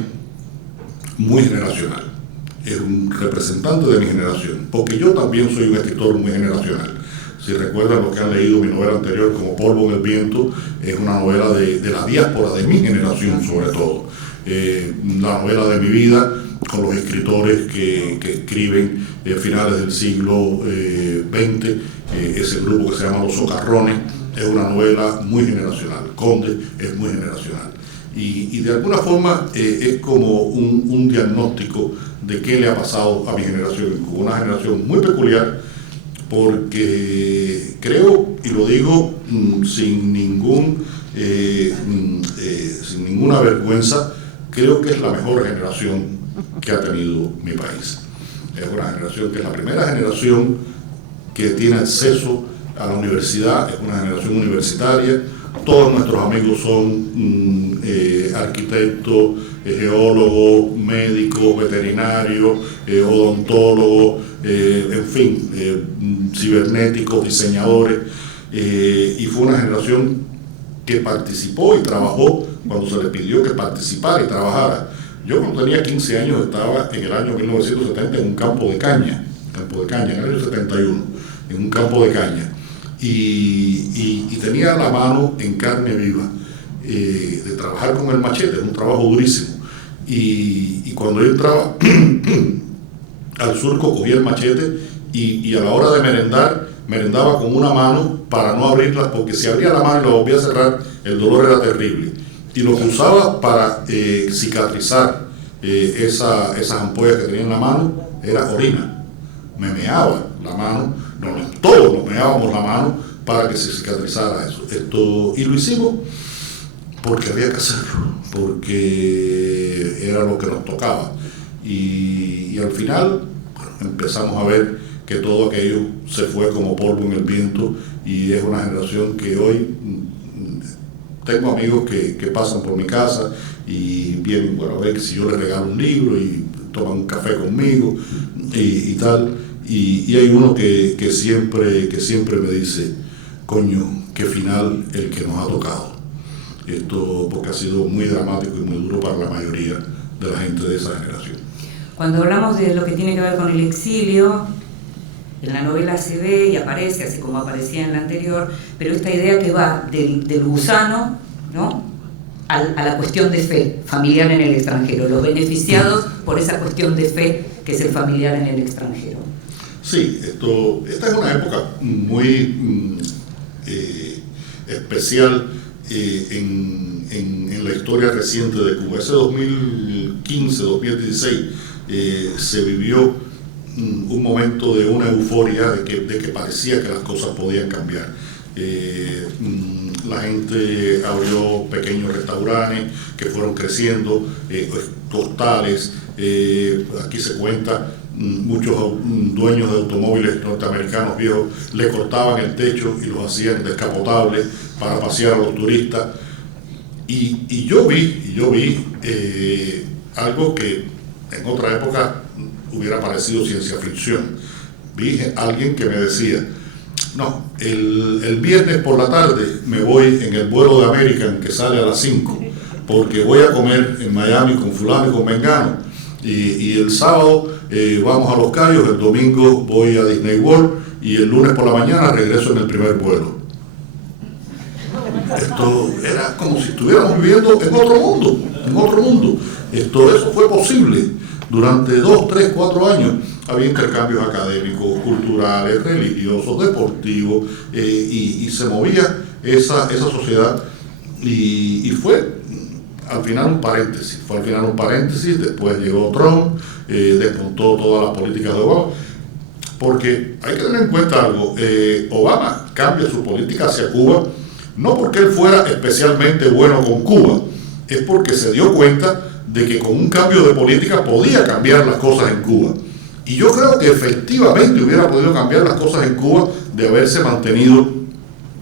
muy generacional. Es un representante de mi generación, porque yo también soy un escritor muy generacional. Si recuerdan los que han leído mi novela anterior, como Polvo en el Viento, es una novela de la diáspora, de mi generación sobre todo. La novela de mi vida, con los escritores que escriben finales del siglo XX, ese grupo que se llama Los Socarrones, es una novela muy generacional. Conde es muy generacional. Y de alguna forma es como un diagnóstico de qué le ha pasado a mi generación, una generación muy peculiar, porque creo, y lo digo sin ninguna vergüenza, creo que es la mejor generación que ha tenido mi país. Es una generación que es la primera generación que tiene acceso a la universidad, es una generación universitaria. Todos nuestros amigos son arquitectos, geólogos, médicos, veterinarios, odontólogos, en fin, cibernéticos, diseñadores, y fue una generación que participó y trabajó cuando se le pidió que participara y trabajara. Yo cuando tenía 15 años estaba en el año 1970 en un campo de caña, en el año 71, en un campo de caña, y tenía la mano en carne viva de trabajar con el machete, es un trabajo durísimo. Y cuando yo entraba al surco, cogía el machete y a la hora de merendar, merendaba con una mano para no abrirla, porque si abría la mano y la volvía a cerrar, el dolor era terrible. Y lo que usaba para cicatrizar esas ampollas que tenía en la mano era orina. Me meaba la mano, todos nos meábamos la mano para que se cicatrizara eso. Y lo hicimos porque había que hacerlo, porque era lo que nos tocaba. Y al final, bueno, empezamos a ver que todo aquello se fue como polvo en el viento, y es una generación que hoy tengo amigos que pasan por mi casa y vienen, bueno, a ver si yo les regalo un libro y toman un café conmigo y tal, y hay uno que siempre me dice, coño, qué final el que nos ha tocado. Esto porque ha sido muy dramático y muy duro para la mayoría de la gente de esa generación. Cuando hablamos de lo que tiene que ver con el exilio, en la novela se ve y aparece, así como aparecía en la anterior, pero esta idea que va del gusano, ¿no?, a la cuestión de fe familiar en el extranjero, los beneficiados por esa cuestión de fe que es el familiar en el extranjero. Sí, esta es una época muy especial en la historia reciente de Cuba. Ese 2015-2016 se vivió un momento de una euforia de que parecía que las cosas podían cambiar. La gente abrió pequeños restaurantes que fueron creciendo, costales, aquí se cuenta, muchos dueños de automóviles norteamericanos viejos le cortaban el techo y los hacían descapotables para pasear a los turistas. Y yo vi algo que en otra época hubiera parecido ciencia ficción. Vi a alguien que me decía, no, el viernes por la tarde me voy en el vuelo de American que sale a las 5, porque voy a comer en Miami con fulano y con mengano, y el sábado vamos a Los Cayos, el domingo voy a Disney World, y el lunes por la mañana regreso en el primer vuelo. Esto era como si estuviéramos viviendo en otro mundo. Eso fue posible. Durante 2, 3, 4 años había intercambios académicos, culturales, religiosos, deportivos, y se movía esa sociedad, y fue al final un paréntesis. Después llegó Trump, desmontó todas las políticas de Obama, porque hay que tener en cuenta algo, Obama cambia su política hacia Cuba, no porque él fuera especialmente bueno con Cuba, es porque se dio cuenta de que con un cambio de política podía cambiar las cosas en Cuba. Y yo creo que efectivamente hubiera podido cambiar las cosas en Cuba de haberse mantenido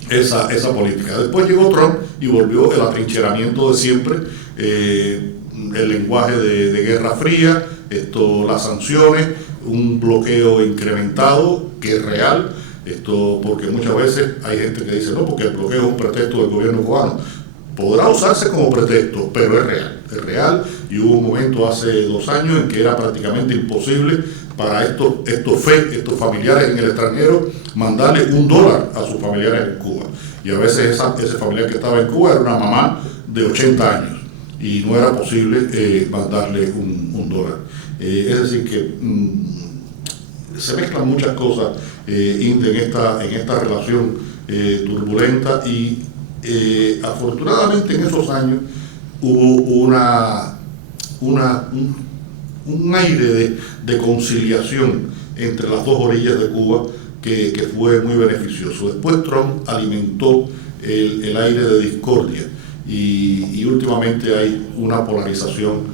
esa política. Después llegó Trump y volvió el atrincheramiento de siempre, el lenguaje de Guerra Fría, las sanciones, un bloqueo incrementado que es real, porque muchas veces hay gente que dice, no, porque el bloqueo es un pretexto del gobierno cubano. Podrá usarse como pretexto, pero es real, y hubo un momento hace 2 años en que era prácticamente imposible para estos familiares en el extranjero mandarle $1 a sus familiares en Cuba. Y a veces ese familiar que estaba en Cuba era una mamá de 80 años y no era posible mandarle un dólar. Es decir que se mezclan muchas cosas en esta relación turbulenta, y afortunadamente en esos años hubo un aire de conciliación entre las dos orillas de Cuba que fue muy beneficioso. Después Trump alimentó el aire de discordia, y últimamente hay una polarización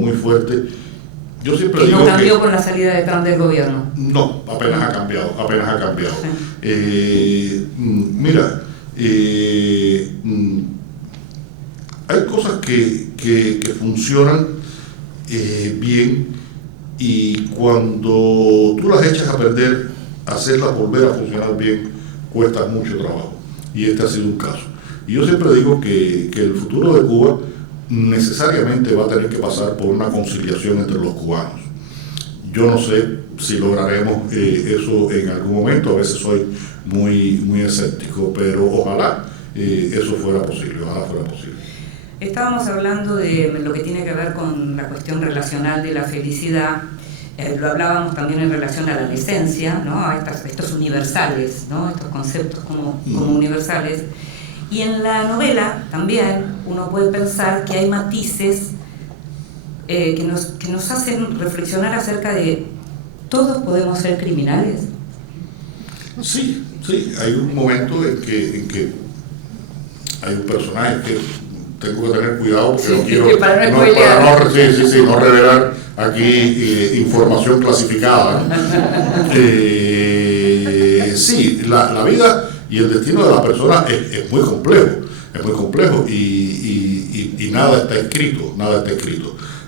muy fuerte. Yo siempre digo ¿no cambió con la salida de Trump del gobierno? No, apenas ha cambiado. Mira, hay cosas que funcionan bien, y cuando tú las echas a perder, hacerlas volver a funcionar bien cuesta mucho trabajo, y este ha sido un caso. Y yo siempre digo que el futuro de Cuba necesariamente va a tener que pasar por una conciliación entre los cubanos. Yo no sé si lograremos eso en algún momento, a veces soy muy escéptico, pero ojalá eso fuera posible, ojalá fuera posible. Estábamos hablando de lo que tiene que ver con la cuestión relacional de la felicidad, lo hablábamos también en relación a la decencia, ¿no? A estos universales, ¿no? Estos conceptos como universales. Y en la novela también uno puede pensar que hay matices que nos hacen reflexionar acerca de ¿todos podemos ser criminales? Sí, hay un momento en que hay un personaje que tengo que tener cuidado porque no quiero no revelar aquí información clasificada. Sí, la vida y el destino de la persona es muy complejo y nada está escrito.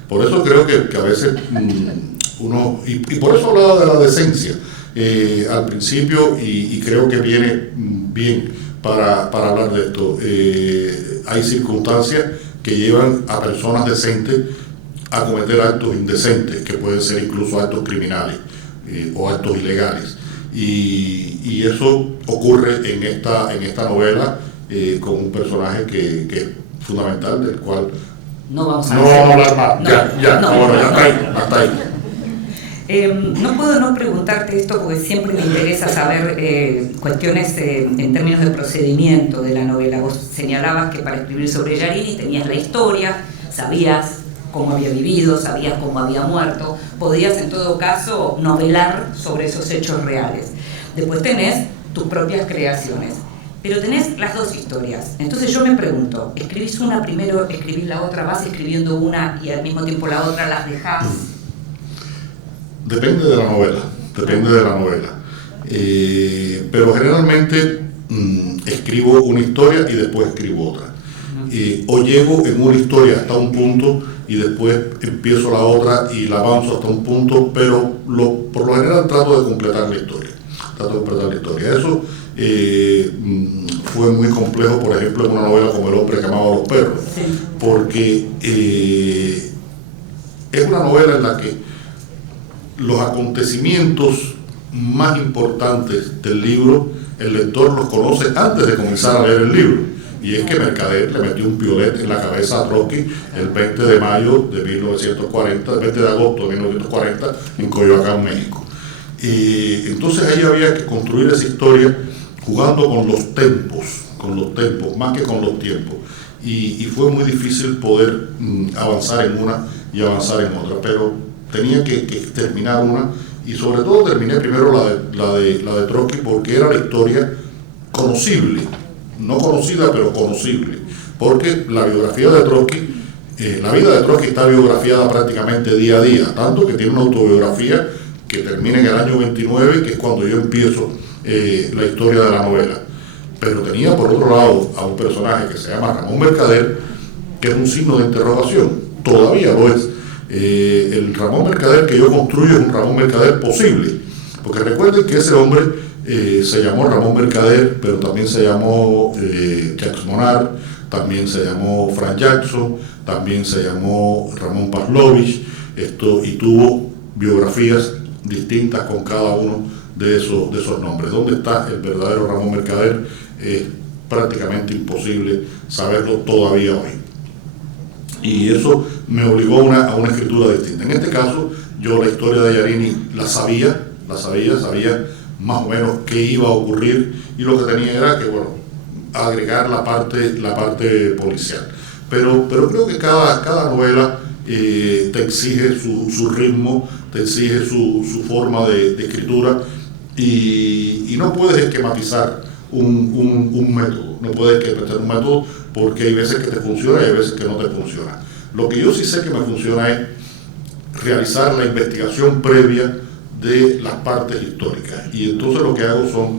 Por eso creo que a veces uno, y por eso hablaba de la decencia al principio y creo que viene bien para hablar de esto. Hay circunstancias que llevan a personas decentes a cometer actos indecentes, que pueden ser incluso actos criminales o actos ilegales. Y eso ocurre en esta novela con un personaje que es fundamental, del cual no vamos a hablar más. Hasta ahí. No puedo no preguntarte esto porque siempre me interesa saber cuestiones en términos de procedimiento de la novela. Vos señalabas que para escribir sobre Yarini tenías la historia, sabías cómo había vivido, sabías cómo había muerto, podías en todo caso novelar sobre esos hechos reales. Después tenés tus propias creaciones, pero tenés las dos historias. Entonces yo me pregunto, ¿escribís una primero, escribís la otra, vas escribiendo una y al mismo tiempo la otra, las dejás? Depende de la novela. Pero generalmente escribo una historia y después escribo otra. O llego en una historia hasta un punto y después empiezo la otra y la avanzo hasta un punto, pero por lo general trato de completar la historia. Eso fue muy complejo, por ejemplo, en una novela como El hombre que amaba a los perros, porque es una novela en la que los acontecimientos más importantes del libro, el lector los conoce antes de comenzar a leer el libro. Y es que Mercader le metió un piolet en la cabeza a Trotsky el 20 de mayo de 1940, el 20 de agosto de 1940, en Coyoacán, México. Y entonces ahí había que construir esa historia jugando con los tempos, más que con los tiempos. Y fue muy difícil poder avanzar en una y avanzar en otra, pero tenía que terminar una, y sobre todo terminé primero la de Trotsky, porque era la historia conocible, no conocida pero conocible, porque la biografía de Trotsky, la vida de Trotsky está biografiada prácticamente día a día, tanto que tiene una autobiografía que termina en el año 29, que es cuando yo empiezo la historia de la novela. Pero tenía por otro lado a un personaje que se llama Ramón Mercader, que es un signo de interrogación, todavía lo es. El Ramón Mercader que yo construyo es un Ramón Mercader posible, porque recuerden que ese hombre se llamó Ramón Mercader, pero también se llamó Jacques Monard, también se llamó Frank Jackson, también se llamó Ramón Pavlovich, y tuvo biografías distintas con cada uno de esos nombres. ¿Dónde está el verdadero Ramón Mercader? Es prácticamente imposible saberlo todavía hoy. Y eso me obligó a una escritura distinta. En este caso, yo la historia de Yarini la sabía más o menos qué iba a ocurrir, y lo que tenía era que, agregar la parte policial. Pero creo que cada novela te exige su ritmo, te exige su forma de escritura, y no puedes esquematizar un método, no puedes esquematizar un método, porque hay veces que te funciona y hay veces que no te funciona. Lo que yo sí sé que me funciona es realizar la investigación previa de las partes históricas, y entonces lo que hago son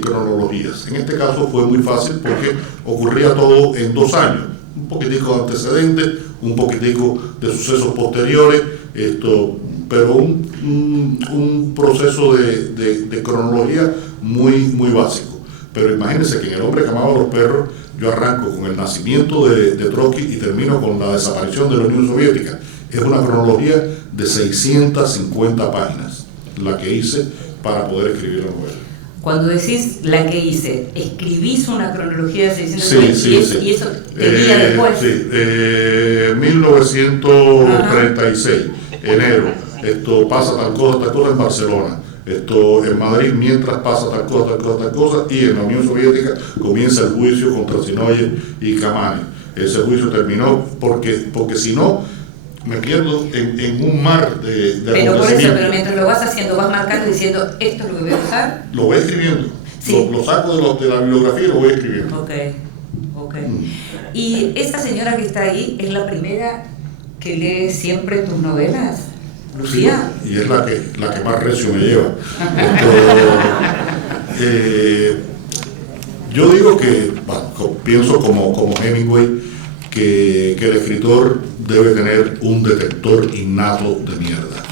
cronologías. En este caso fue muy fácil porque ocurría todo en 2 años, un poquitico de antecedentes, un poquitico de sucesos posteriores, pero un proceso de cronología muy básico. pero imagínense que en El hombre que amaba a los perros yo arranco con el nacimiento de Trotsky y termino con la desaparición de la Unión Soviética. Es una cronología de 650 páginas, la que hice para poder escribir la novela. Cuando decís la que hice, ¿escribís una cronología de 600 Sí, páginas? sí, sí. ¿Y eso tenía después? Sí, 1936, enero, esto pasa tal cosa en Barcelona, esto en Madrid mientras pasa tal cosa, y en la Unión Soviética comienza el juicio contra Zinoviev y Kamani. Ese juicio terminó porque si no, me pierdo en un mar de pero por eso, pero mientras lo vas haciendo, vas marcando diciendo, esto es lo que voy a usar. Lo voy escribiendo, Sí. lo saco de la bibliografía y lo voy escribiendo. Ok. ¿Y esa señora que está ahí es la primera que lee siempre tus novelas, Lucía? Sí, y es la que más recio me lleva. Yo digo que, pienso como Hemingway, que el escritor debe tener un detector innato de mierda.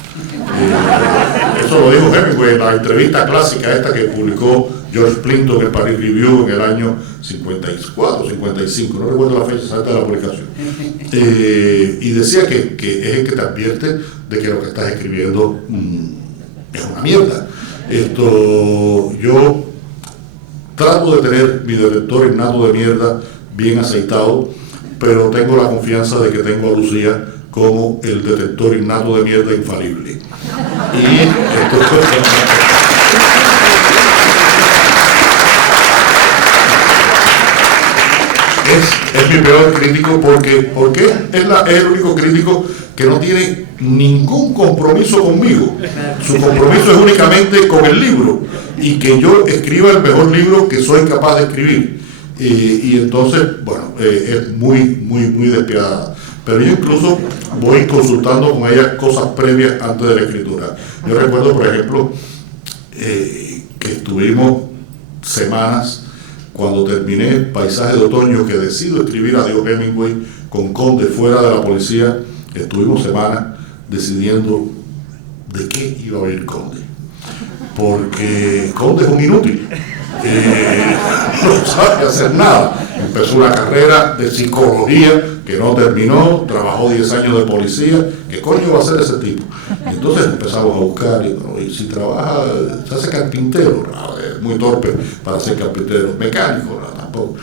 Eso lo dijo Hemingway en la entrevista clásica esta que publicó George Plimpton en el Paris Review en el año 54, 55, no recuerdo la fecha exacta de la publicación. Y decía que es el que te advierte de que lo que estás escribiendo es una mierda. Yo trato de tener mi detector innato de mierda bien aceitado, pero tengo la confianza de que tengo a Lucía como el detector innato de mierda infalible. Es mi peor crítico porque es el único crítico que no tiene ningún compromiso conmigo. Su compromiso es únicamente con el libro y que yo escriba el mejor libro que soy capaz de escribir. Y entonces, bueno, es muy despiadada. Pero yo incluso voy consultando con ella cosas previas antes de la escritura. Yo recuerdo, por ejemplo, que estuvimos semanas, cuando terminé Paisaje de Otoño, que decido escribir a Dios Hemingway con Conde fuera de la policía, estuvimos semanas decidiendo de qué iba a oír Conde. Porque Conde es un inútil. No sabe hacer nada. Empezó una carrera de psicología que no terminó, trabajó 10 años de policía. ¿Qué coño va a hacer ese tipo? Y entonces empezamos a buscar, y si trabaja, se hace carpintero, no, es muy torpe para ser carpintero, mecánico, no, tampoco.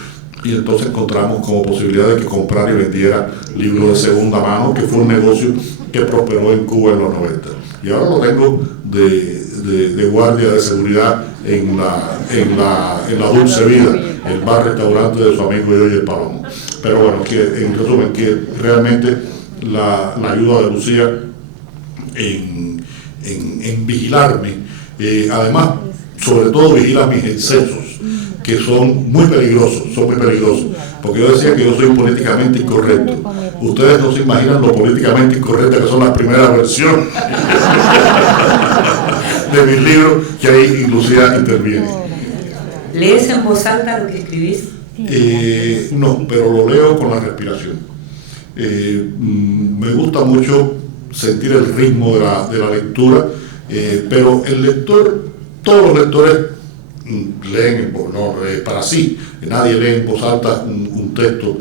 Y entonces encontramos como posibilidad de que comprara y vendiera libros de segunda mano, que fue un negocio que prosperó en Cuba en los 90. Y ahora lo tengo de guardia de seguridad en la Dulce Vida, el bar-restaurante de su amigo Yoyo el Palomo. Pero bueno, que en resumen, que realmente la ayuda de Lucía en vigilarme, además, sobre todo vigila mis excesos, que son muy peligrosos, porque yo decía que yo soy políticamente incorrecto. Ustedes no se imaginan lo políticamente incorrecta que son las primeras versiones de mis libros, que ahí Lucía interviene. ¿Lees en voz alta lo que escribís? No, pero lo leo con la respiración. Me gusta mucho sentir el ritmo de la lectura, pero el lector, todos los lectores leen en voz, no, para sí, nadie lee en voz alta un texto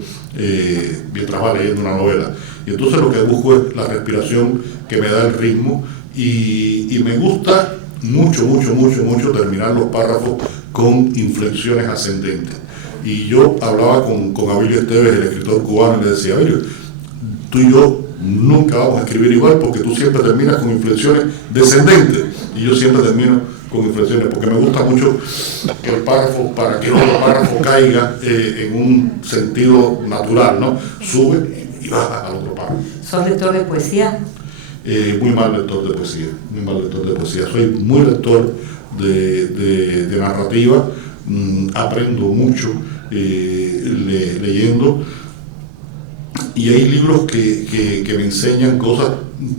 mientras va leyendo una novela. Y entonces lo que busco es la respiración que me da el ritmo, y me gusta mucho terminar los párrafos con inflexiones ascendentes. Y yo hablaba con Abilio Esteves, el escritor cubano, y le decía: Abilio, tú y yo nunca vamos a escribir igual, porque tú siempre terminas con inflexiones descendentes y yo siempre termino con inflexiones, porque me gusta mucho que el párrafo, para que el otro párrafo caiga en un sentido natural, ¿no? Sube y baja al otro párrafo. ¿Sos lector de poesía? Muy mal lector de poesía. Soy muy lector de narrativa, aprendo mucho leyendo, y hay libros que me enseñan cosas.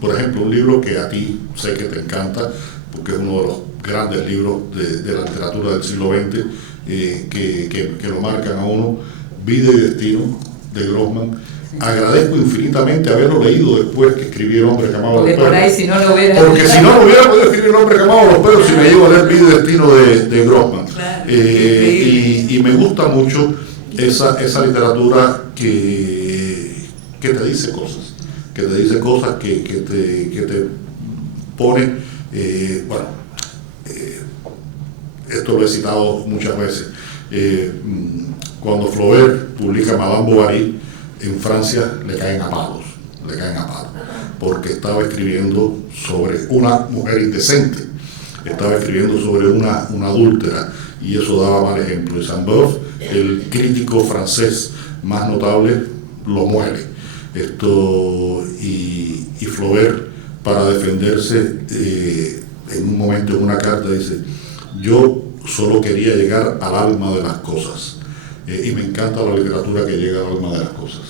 Por ejemplo, un libro que a ti sé que te encanta, porque es uno de los grandes libros de la literatura del siglo XX, que lo marcan a uno, Vida y Destino, de Grossman. agradezco infinitamente haberlo leído después que escribí El hombre que amaba los Porque perros. por ahí si no lo hubiera... Porque si no hubiera podido escribir El hombre que amaba los perros, si me llevo a leer Vida y Destino de Grossman. Claro, Y me gusta mucho esa literatura que te dice cosas, que te pone, esto lo he citado muchas veces, cuando Flaubert publica Madame Bovary en Francia le caen a palos, porque estaba escribiendo sobre una mujer indecente, estaba escribiendo sobre una adúltera, y eso daba mal ejemplo. Y Sainte-Beuve, el crítico francés más notable, lo muere. Y Flaubert, para defenderse, en un momento en una carta dice: yo solo quería llegar al alma de las cosas, y me encanta la literatura que llega al alma de las cosas.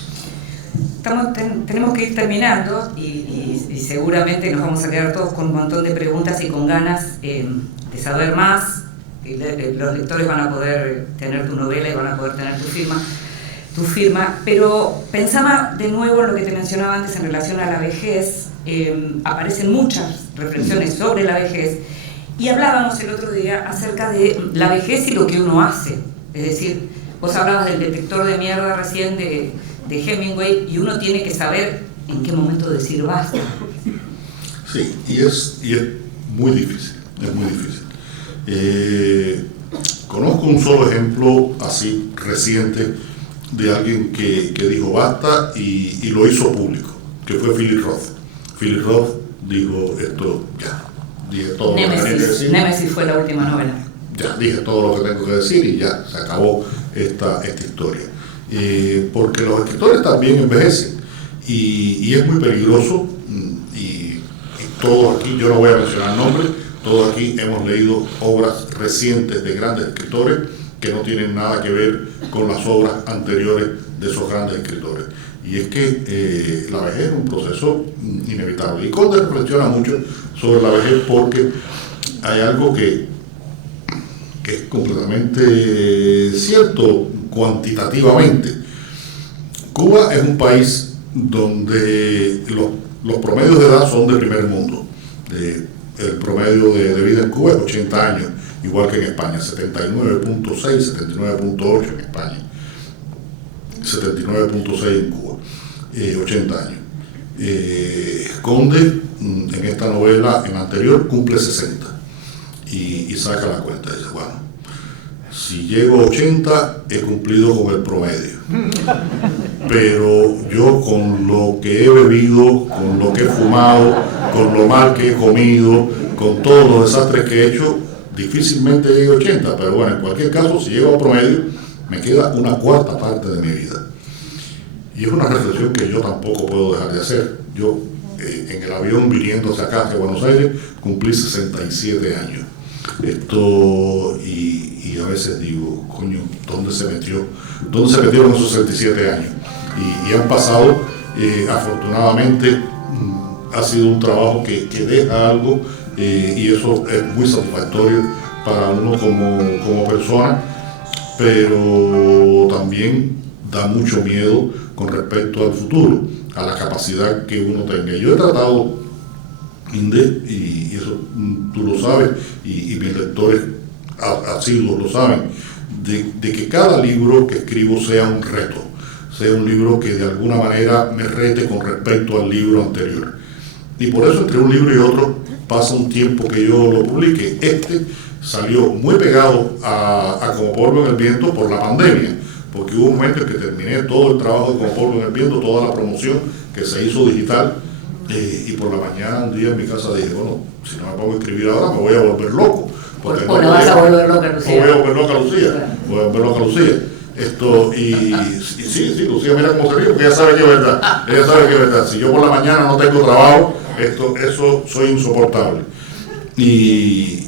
Tenemos que ir terminando y seguramente nos vamos a quedar todos con un montón de preguntas y con ganas de saber más. Los lectores van a poder tener tu novela y van a poder tener tu firma, pero pensaba de nuevo en lo que te mencionaba antes en relación a la vejez. Aparecen muchas reflexiones sobre la vejez y hablábamos el otro día acerca de la vejez y lo que uno hace. Es decir, vos hablabas del detector de mierda recién de Hemingway, y uno tiene que saber en qué momento decir basta. Sí, y es muy difícil, conozco un solo ejemplo así reciente de alguien que dijo basta y lo hizo público, que fue Philip Roth. Philip Roth dijo: esto ya, dije todo lo que tenía que decir. Némesis fue la última novela. Ya dije todo lo que tengo que decir y ya se acabó esta historia. Porque los escritores también envejecen y es muy peligroso, y todos aquí, yo no voy a mencionar nombres, todos aquí hemos leído obras recientes de grandes escritores que no tienen nada que ver con las obras anteriores de esos grandes escritores. Y es que la vejez es un proceso inevitable. Y Conde reflexiona mucho sobre la vejez porque hay algo que es completamente cierto cuantitativamente. Cuba es un país donde los promedios de edad son de primer mundo. El promedio de vida en Cuba es 80 años, igual que en España, 79.6, 79.8 en España, 79.6 en Cuba, 80 años. Conde, en esta novela, en la anterior, cumple 60 y saca la cuenta, dice: bueno, si llego a 80 he cumplido con el promedio, pero yo con lo que he bebido, con lo que he fumado, con lo mal que he comido, con todos los desastres que he hecho, difícilmente llegue a 80, pero bueno, en cualquier caso, si llego a promedio, me queda una cuarta parte de mi vida. Y es una reflexión que yo tampoco puedo dejar de hacer. Yo, en el avión viniendo hacia acá, hacia Buenos Aires, cumplí 67 años. Y a veces digo: coño, ¿dónde se metieron esos 67 años? Y han pasado, afortunadamente, ha sido un trabajo que deja algo, y eso es muy satisfactorio para uno como persona, pero también da mucho miedo con respecto al futuro, a la capacidad que uno tenga. Yo he tratado, Inde, y eso tú lo sabes, y mis lectores asiduos lo saben, de que cada libro que escribo sea un reto, sea un libro que de alguna manera me rete con respecto al libro anterior. Y por eso entre un libro y otro pasa un tiempo que yo lo publique. Este salió muy pegado a Como polvo en el viento por la pandemia, porque hubo un momento en que terminé todo el trabajo de Como polvo en el viento, toda la promoción que se hizo digital, y por la mañana un día en mi casa dije: bueno, si no me pongo a escribir ahora me voy a volver loco. Porque no vas a volver loca, Lucía. Voy a volver loca, Lucía. Y sí, Lucía mira cómo se ríe, porque ella sabe que es verdad. Si yo por la mañana no tengo trabajo, eso soy insoportable. Y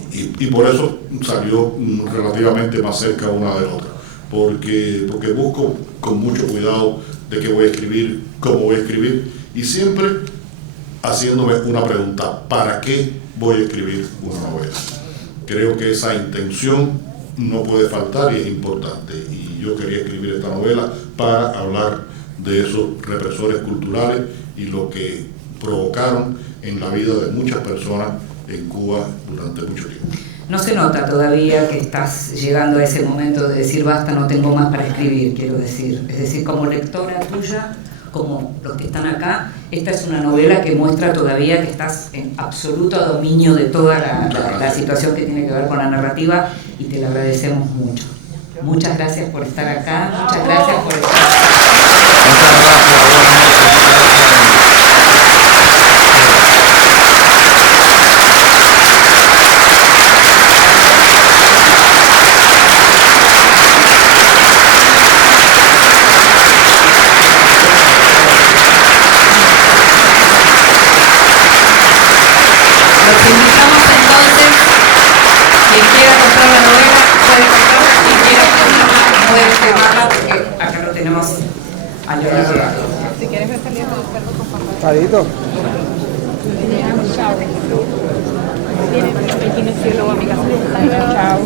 por eso salió relativamente más cerca una de la otra. Porque busco con mucho cuidado de qué voy a escribir, cómo voy a escribir, y siempre haciéndome una pregunta: ¿para qué voy a escribir una novela? Creo que esa intención no puede faltar y es importante. Y yo quería escribir esta novela para hablar de esos represores culturales y lo que provocaron en la vida de muchas personas en Cuba durante mucho tiempo. No se nota todavía que estás llegando a ese momento de decir basta, no tengo más para escribir, quiero decir. Es decir, como lectora tuya, como los que están acá, esta es una novela que muestra todavía que estás en absoluto dominio de toda la situación que tiene que ver con la narrativa, y te lo agradecemos mucho. Muchas gracias por estar acá, muchas gracias por estar Los invitamos entonces, quien quiera comprar la novela puede comprarla, quien quiera firmarla puede firmarla, porque acá lo tenemos a Leonardo. Si quieres ver salir del perro con papá. Carito. Chao. Viene, aquí me cierro a mi casa. Chao.